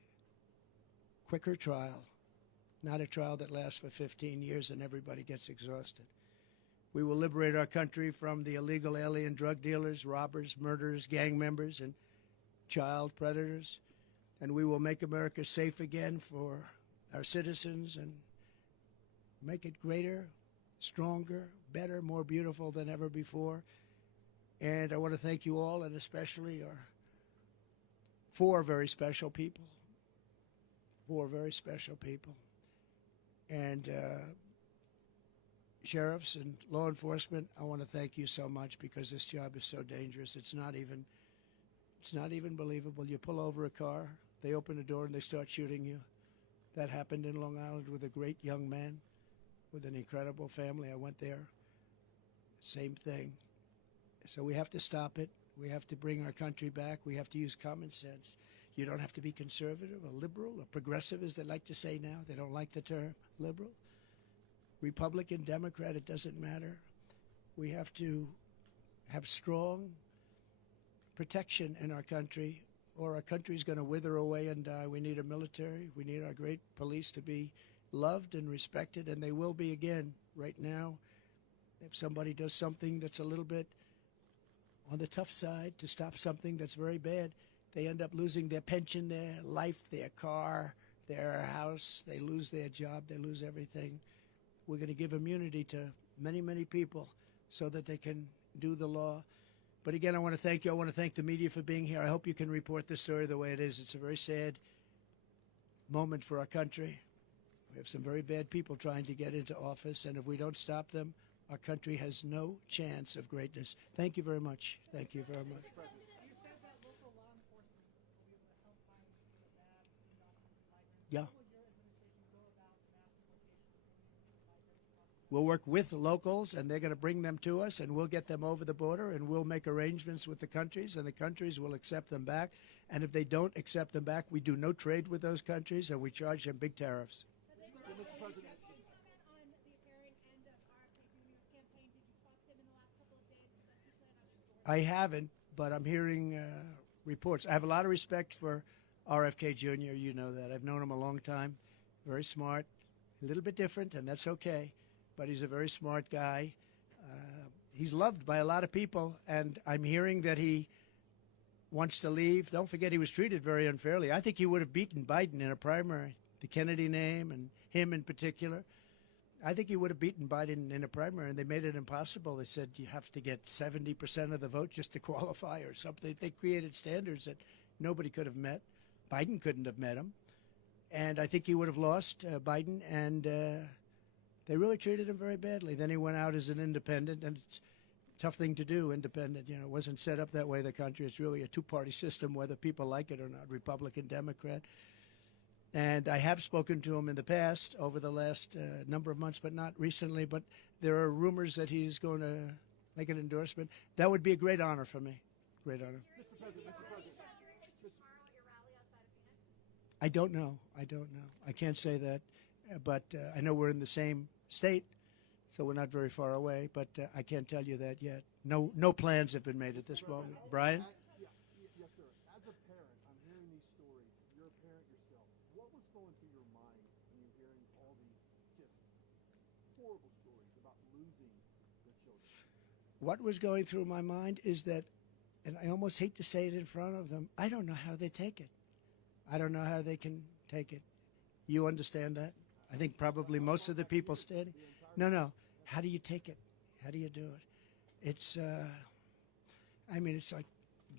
quicker trial, not a trial that lasts for 15 years and everybody gets exhausted. We will liberate our country from the illegal alien drug dealers, robbers, murderers, gang members, and child predators. And we will make America safe again for our citizens and make it greater, stronger, better, more beautiful than ever before. And I want to thank you all, and especially our 4 very special people. 4 very special people. And sheriffs and law enforcement, I want to thank you so much, because this job is so dangerous. It's not even believable. You pull over a car, they open the door, and they start shooting you. That happened in Long Island with a great young man with an incredible family. I went there. Same thing. So we have to stop it. We have to bring our country back. We have to use common sense. You don't have to be conservative or liberal or progressive, as they like to say now. They don't like the term liberal. Republican, Democrat, it doesn't matter. We have to have strong protection in our country, or our country's going to wither away and die. We need a military. We need our great police to be loved and respected, and they will be again. Right now, if somebody does something that's a little bit on the tough side to stop something that's very bad, they end up losing their pension, their life, their car, their house. They lose their job. They lose everything. We're going to give immunity to many, many people so that they can do the law. But again, I want to thank you. I want to thank the media for being here. I hope you can report the story the way it is. It's a very sad moment for our country. We have some very bad people trying to get into office, and if we don't stop them, our country has no chance of greatness. Thank you very much. Thank you very much. Yeah. We'll work with locals, and they're going to bring them to us, and we'll get them over the border, and we'll make arrangements with the countries, and the countries will accept them back. And if they don't accept them back, we do no trade with those countries, and we charge them big tariffs. I haven't, but I'm hearing reports. I have a lot of respect for RFK Jr. You know that. I've known him a long time. Very smart, a little bit different, and that's okay. But he's a very smart guy. He's loved by a lot of people, and I'm hearing that he wants to leave. Don't forget, he was treated very unfairly. I think he would have beaten Biden in a primary, the Kennedy name and him in particular. I think he would have beaten Biden in a primary, and they made it impossible. They said you have to get 70% of the vote just to qualify or something. They created standards that nobody could have met. Biden couldn't have met him. And I think he would have lost Biden, and they really treated him very badly. Then he went out as an independent, and it's a tough thing to do, independent. You know, it wasn't set up that way, the country. It's really a two-party system, whether people like it or not, Republican, Democrat. And I have spoken to him in the past over the last number of months, but not recently. But there are rumors that he's going to make an endorsement. That would be a great honor for me. Great honor. Mr. President. I don't know. I don't know. I can't say that, but I know we're in the same state, so we're not very far away. But I can't tell you that yet. No plans have been made at this moment. Brian? Yes, sir. As a parent, I'm hearing these stories. You're a parent yourself. What was going through your mind when you're hearing all these just horrible stories about losing your children? What was going through my mind is that, and I almost hate to say it in front of them, I don't know how they take it. I don't know how they can take it. You understand that? I think probably most of the people standing. No. How do you take it? How do you do it? It's, it's like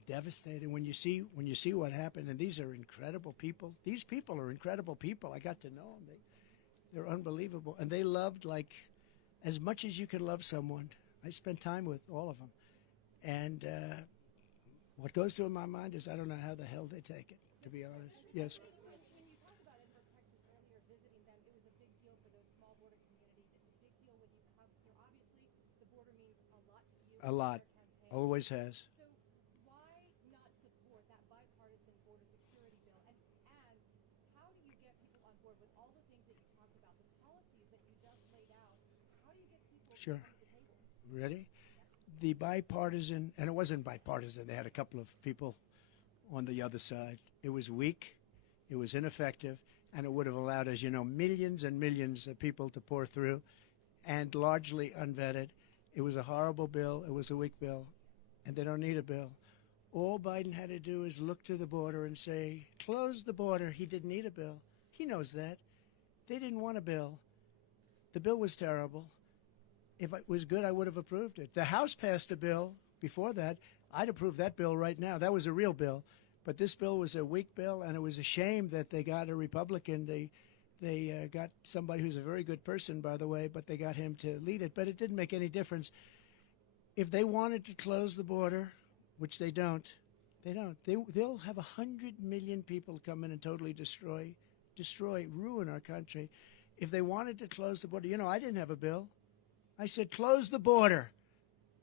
devastating when you see what happened. And these are incredible people. These people are incredible people. I got to know them. They're unbelievable, and they loved like as much as you can love someone. I spent time with all of them, and what goes through my mind is I don't know how the hell they take it. To be honest, yes. When you talk about Edinburgh, Texas earlier, visiting them, it was a big deal for those small border communities. It's a big deal when you have, obviously, the border means a lot to you. A lot, always has. So why not support that bipartisan border security bill? And how do you get people on board with all the things that you talked about, the policies that you just laid out? How do you get people Sure. to come to the table? Ready? The bipartisan, and it wasn't bipartisan. They had a couple of people on the other side. It was weak, it was ineffective, and it would have allowed, as you know, millions and millions of people to pour through, and largely unvetted. It was a horrible bill. It was a weak bill, and they don't need a bill. All Biden had to do is look to the border and say, close the border. He didn't need a bill. He knows that. They didn't want a bill. The bill was terrible. If it was good, I would have approved it. The House passed a bill before that. I'd approve that bill right now. That was a real bill. But this bill was a weak bill, and it was a shame that they got a Republican. They got somebody who's a very good person, by the way, but they got him to lead it. But it didn't make any difference. If they wanted to close the border, which they don't. They'll have 100 million people come in and totally destroy, ruin our country. If they wanted to close the border, I didn't have a bill. I said, close the border.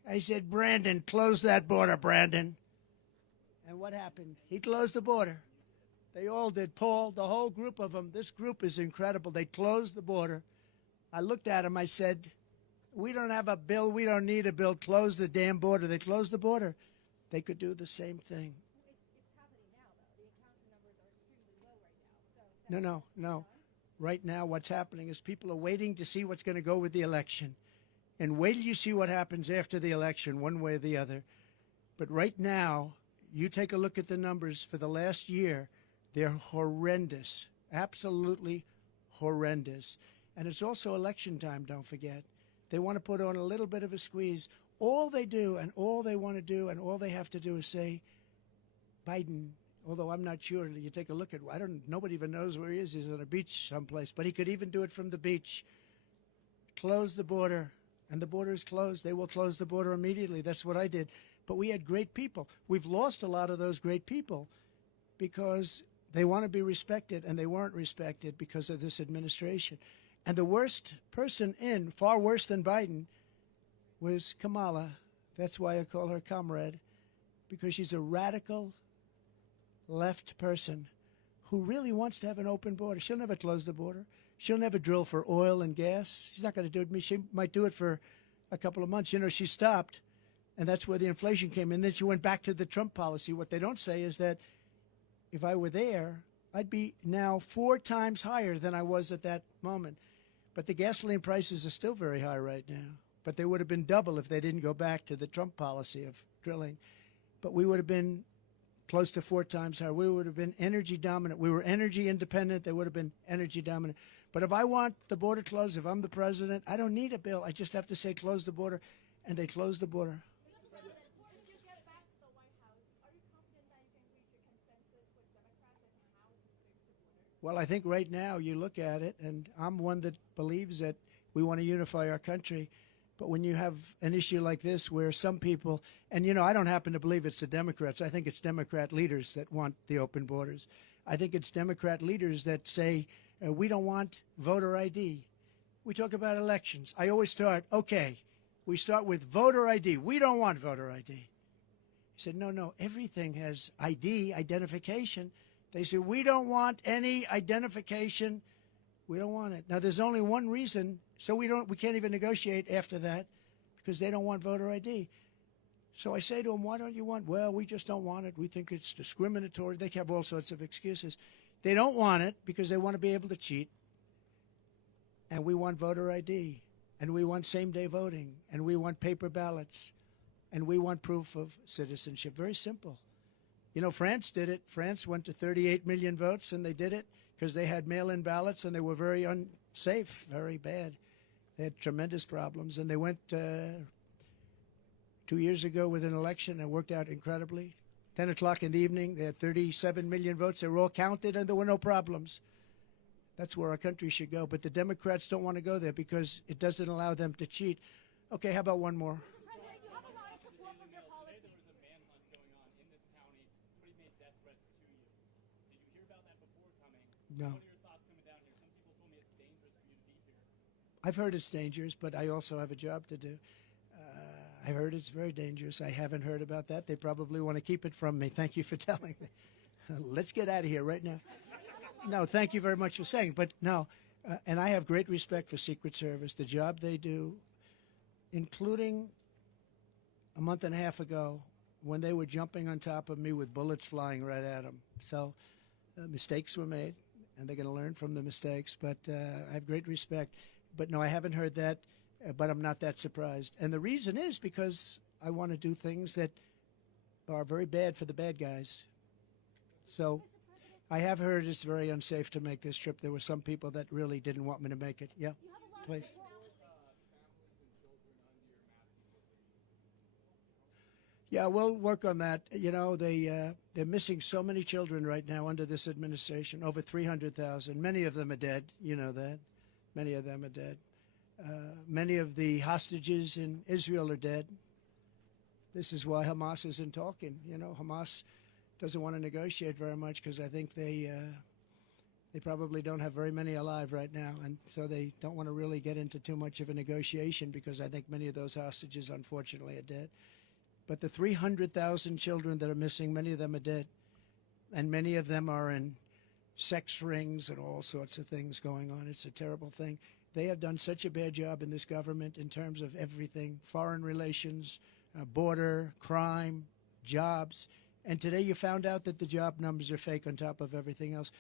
I said, Brandon, close that border, Brandon. And what happened? He closed the border. They all did. Paul, the whole group of them. This group is incredible. They closed the border. I looked at him. I said, we don't have a bill. We don't need a bill. Close the damn border. They closed the border. They could do the same thing. It's happening now, though. The encounter numbers are extremely low right now. So No. Right now, what's happening is people are waiting to see what's going to go with the election. And wait till you see what happens after the election, one way or the other. But right now, you take a look at the numbers for the last year. They're horrendous, absolutely horrendous. And it's also election time, don't forget. They want to put on a little bit of a squeeze. All they do and all they want to do and all they have to do is say, Biden, although I'm not sure, you take a look at, nobody even knows where he is. He's on a beach someplace, but he could even do it from the beach. Close the border, and the border is closed. They will close the border immediately. That's what I did. But we had great people. We've lost a lot of those great people because they want to be respected, and they weren't respected because of this administration. And the worst person in, far worse than Biden, was Kamala. That's why I call her comrade, because she's a radical left person who really wants to have an open border. She'll never close the border. She'll never drill for oil and gas. She's not going to do it. She might do it for a couple of months. She stopped, and that's where the inflation came in. Then she went back to the Trump policy. What they don't say is that if I were there, I'd be now 4 times higher than I was at that moment. But the gasoline prices are still very high right now. But they would have been double if they didn't go back to the Trump policy of drilling. But we would have been close to 4 times higher. We would have been energy dominant. We were energy independent. They would have been energy dominant. But if I want the border closed, if I'm the president, I don't need a bill. I just have to say close the border, and they close the border. If you get back to the White House, are you confident that you can reach a consensus with Democrats as to how to fix the border? Well, I think right now you look at it, and I'm one that believes that we want to unify our country. But when you have an issue like this where some people, and I don't happen to believe it's the Democrats. I think it's Democrat leaders that want the open borders. I think it's Democrat leaders that say, we don't want voter ID. We talk about elections. I always start, we start with voter ID. We don't want voter ID. He said, no, everything has ID, identification. They say, we don't want any identification. We don't want it. Now, there's only one reason, so we can't even negotiate after that because they don't want voter ID. So I say to them, why don't you want? Well, we just don't want it. We think it's discriminatory. They have all sorts of excuses. They don't want it because they want to be able to cheat. And we want voter ID. And we want same-day voting. And we want paper ballots. And we want proof of citizenship. Very simple. You know, France did it. France went to 38 million votes, and they did it because they had mail-in ballots, and they were very unsafe, very bad. They had tremendous problems. And they went 2 years ago with an election and worked out incredibly. 10 o'clock in the evening, they had 37 million votes. They were all counted, and there were no problems. That's where our country should go. But the Democrats don't want to go there because it doesn't allow them to cheat. Okay, how about one more? Mr. President, you have a lot of support from your policies. There was a manhunt going on in this county. Somebody made death threats to you. Did you hear about that before coming? No. What are your thoughts coming down here? Some people told me it's dangerous for you to be here. I've heard it's dangerous, but I also have a job to do. I heard it's very dangerous. I haven't heard about that. They probably want to keep it from me. Thank you for telling me. Let's get out of here right now. No, thank you very much for saying. But no, and I have great respect for Secret Service, the job they do, including a month and a half ago when they were jumping on top of me with bullets flying right at them. So mistakes were made, and they're going to learn from the mistakes. But I have great respect. But no, I haven't heard that. But I'm not that surprised. And the reason is because I want to do things that are very bad for the bad guys. So I have heard it's very unsafe to make this trip. There were some people that really didn't want me to make it. Yeah, please. Yeah, we'll work on that. You know, they're missing so many children right now under this administration, over 300,000. Many of them are dead. You know that. Many of them are dead. Many of the hostages in Israel are dead. This is why Hamas isn't talking. You know, Hamas doesn't want to negotiate very much because I think they probably don't have very many alive right now, and so they don't want to really get into too much of a negotiation because I think many of those hostages, unfortunately, are dead. But the 300,000 children that are missing, many of them are dead, and many of them are in sex rings and all sorts of things going on. It's a terrible thing. They have done such a bad job in this government in terms of everything, foreign relations, border, crime, jobs. And today you found out that the job numbers are fake on top of everything else.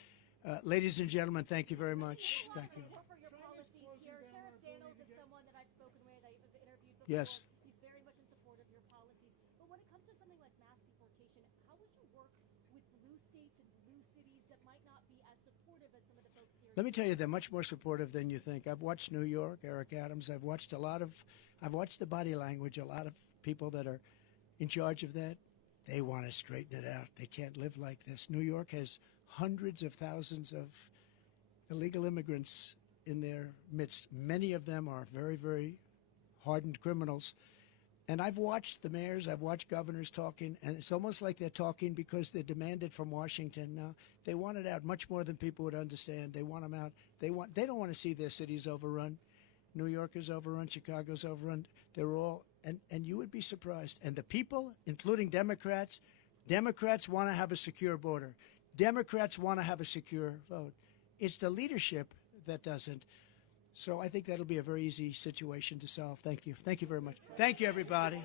Ladies and gentlemen, thank you very much. Thank you. For your policies here. Sheriff Daniels is someone that I've spoken with, I've interviewed before. Yes. He's very much in support of your policies. But when it comes to something like mass deportation, how would you work with blue states and blue cities that might not be as supportive as some of the folks here? Let me tell you, they're much more supportive than you think. I've watched New York, Eric Adams. I've watched the body language, a lot of people that are in charge of that. They want to straighten it out. They can't live like this. New York has hundreds of thousands of illegal immigrants in their midst. Many of them are very, very hardened criminals. And I've watched the mayors, I've watched governors talking, and it's almost like they're talking because they're demanded from Washington. Now, they want it out much more than people would understand. They want them out. They don't want to see their cities overrun. New York is overrun. Chicago's overrun. They're all, and you would be surprised. And the people, including Democrats want to have a secure border. Democrats want to have a secure vote. It's the leadership that doesn't. So I think that'll be a very easy situation to solve. Thank you. Thank you very much. Thank you, everybody.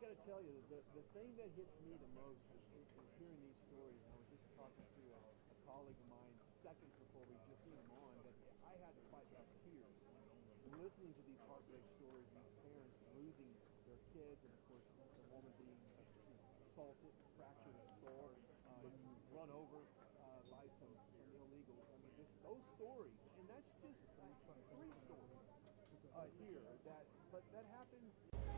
got to tell you, the thing that hits me the most is hearing these stories. I was just talking to a colleague of mine seconds before we just came on that I had to fight back tears listening to these heartbreak stories, these parents losing their kids, and of course the woman being assaulted, fractured her skull, run over by some illegals. I mean, just those stories, and that's just three stories here. But that happens.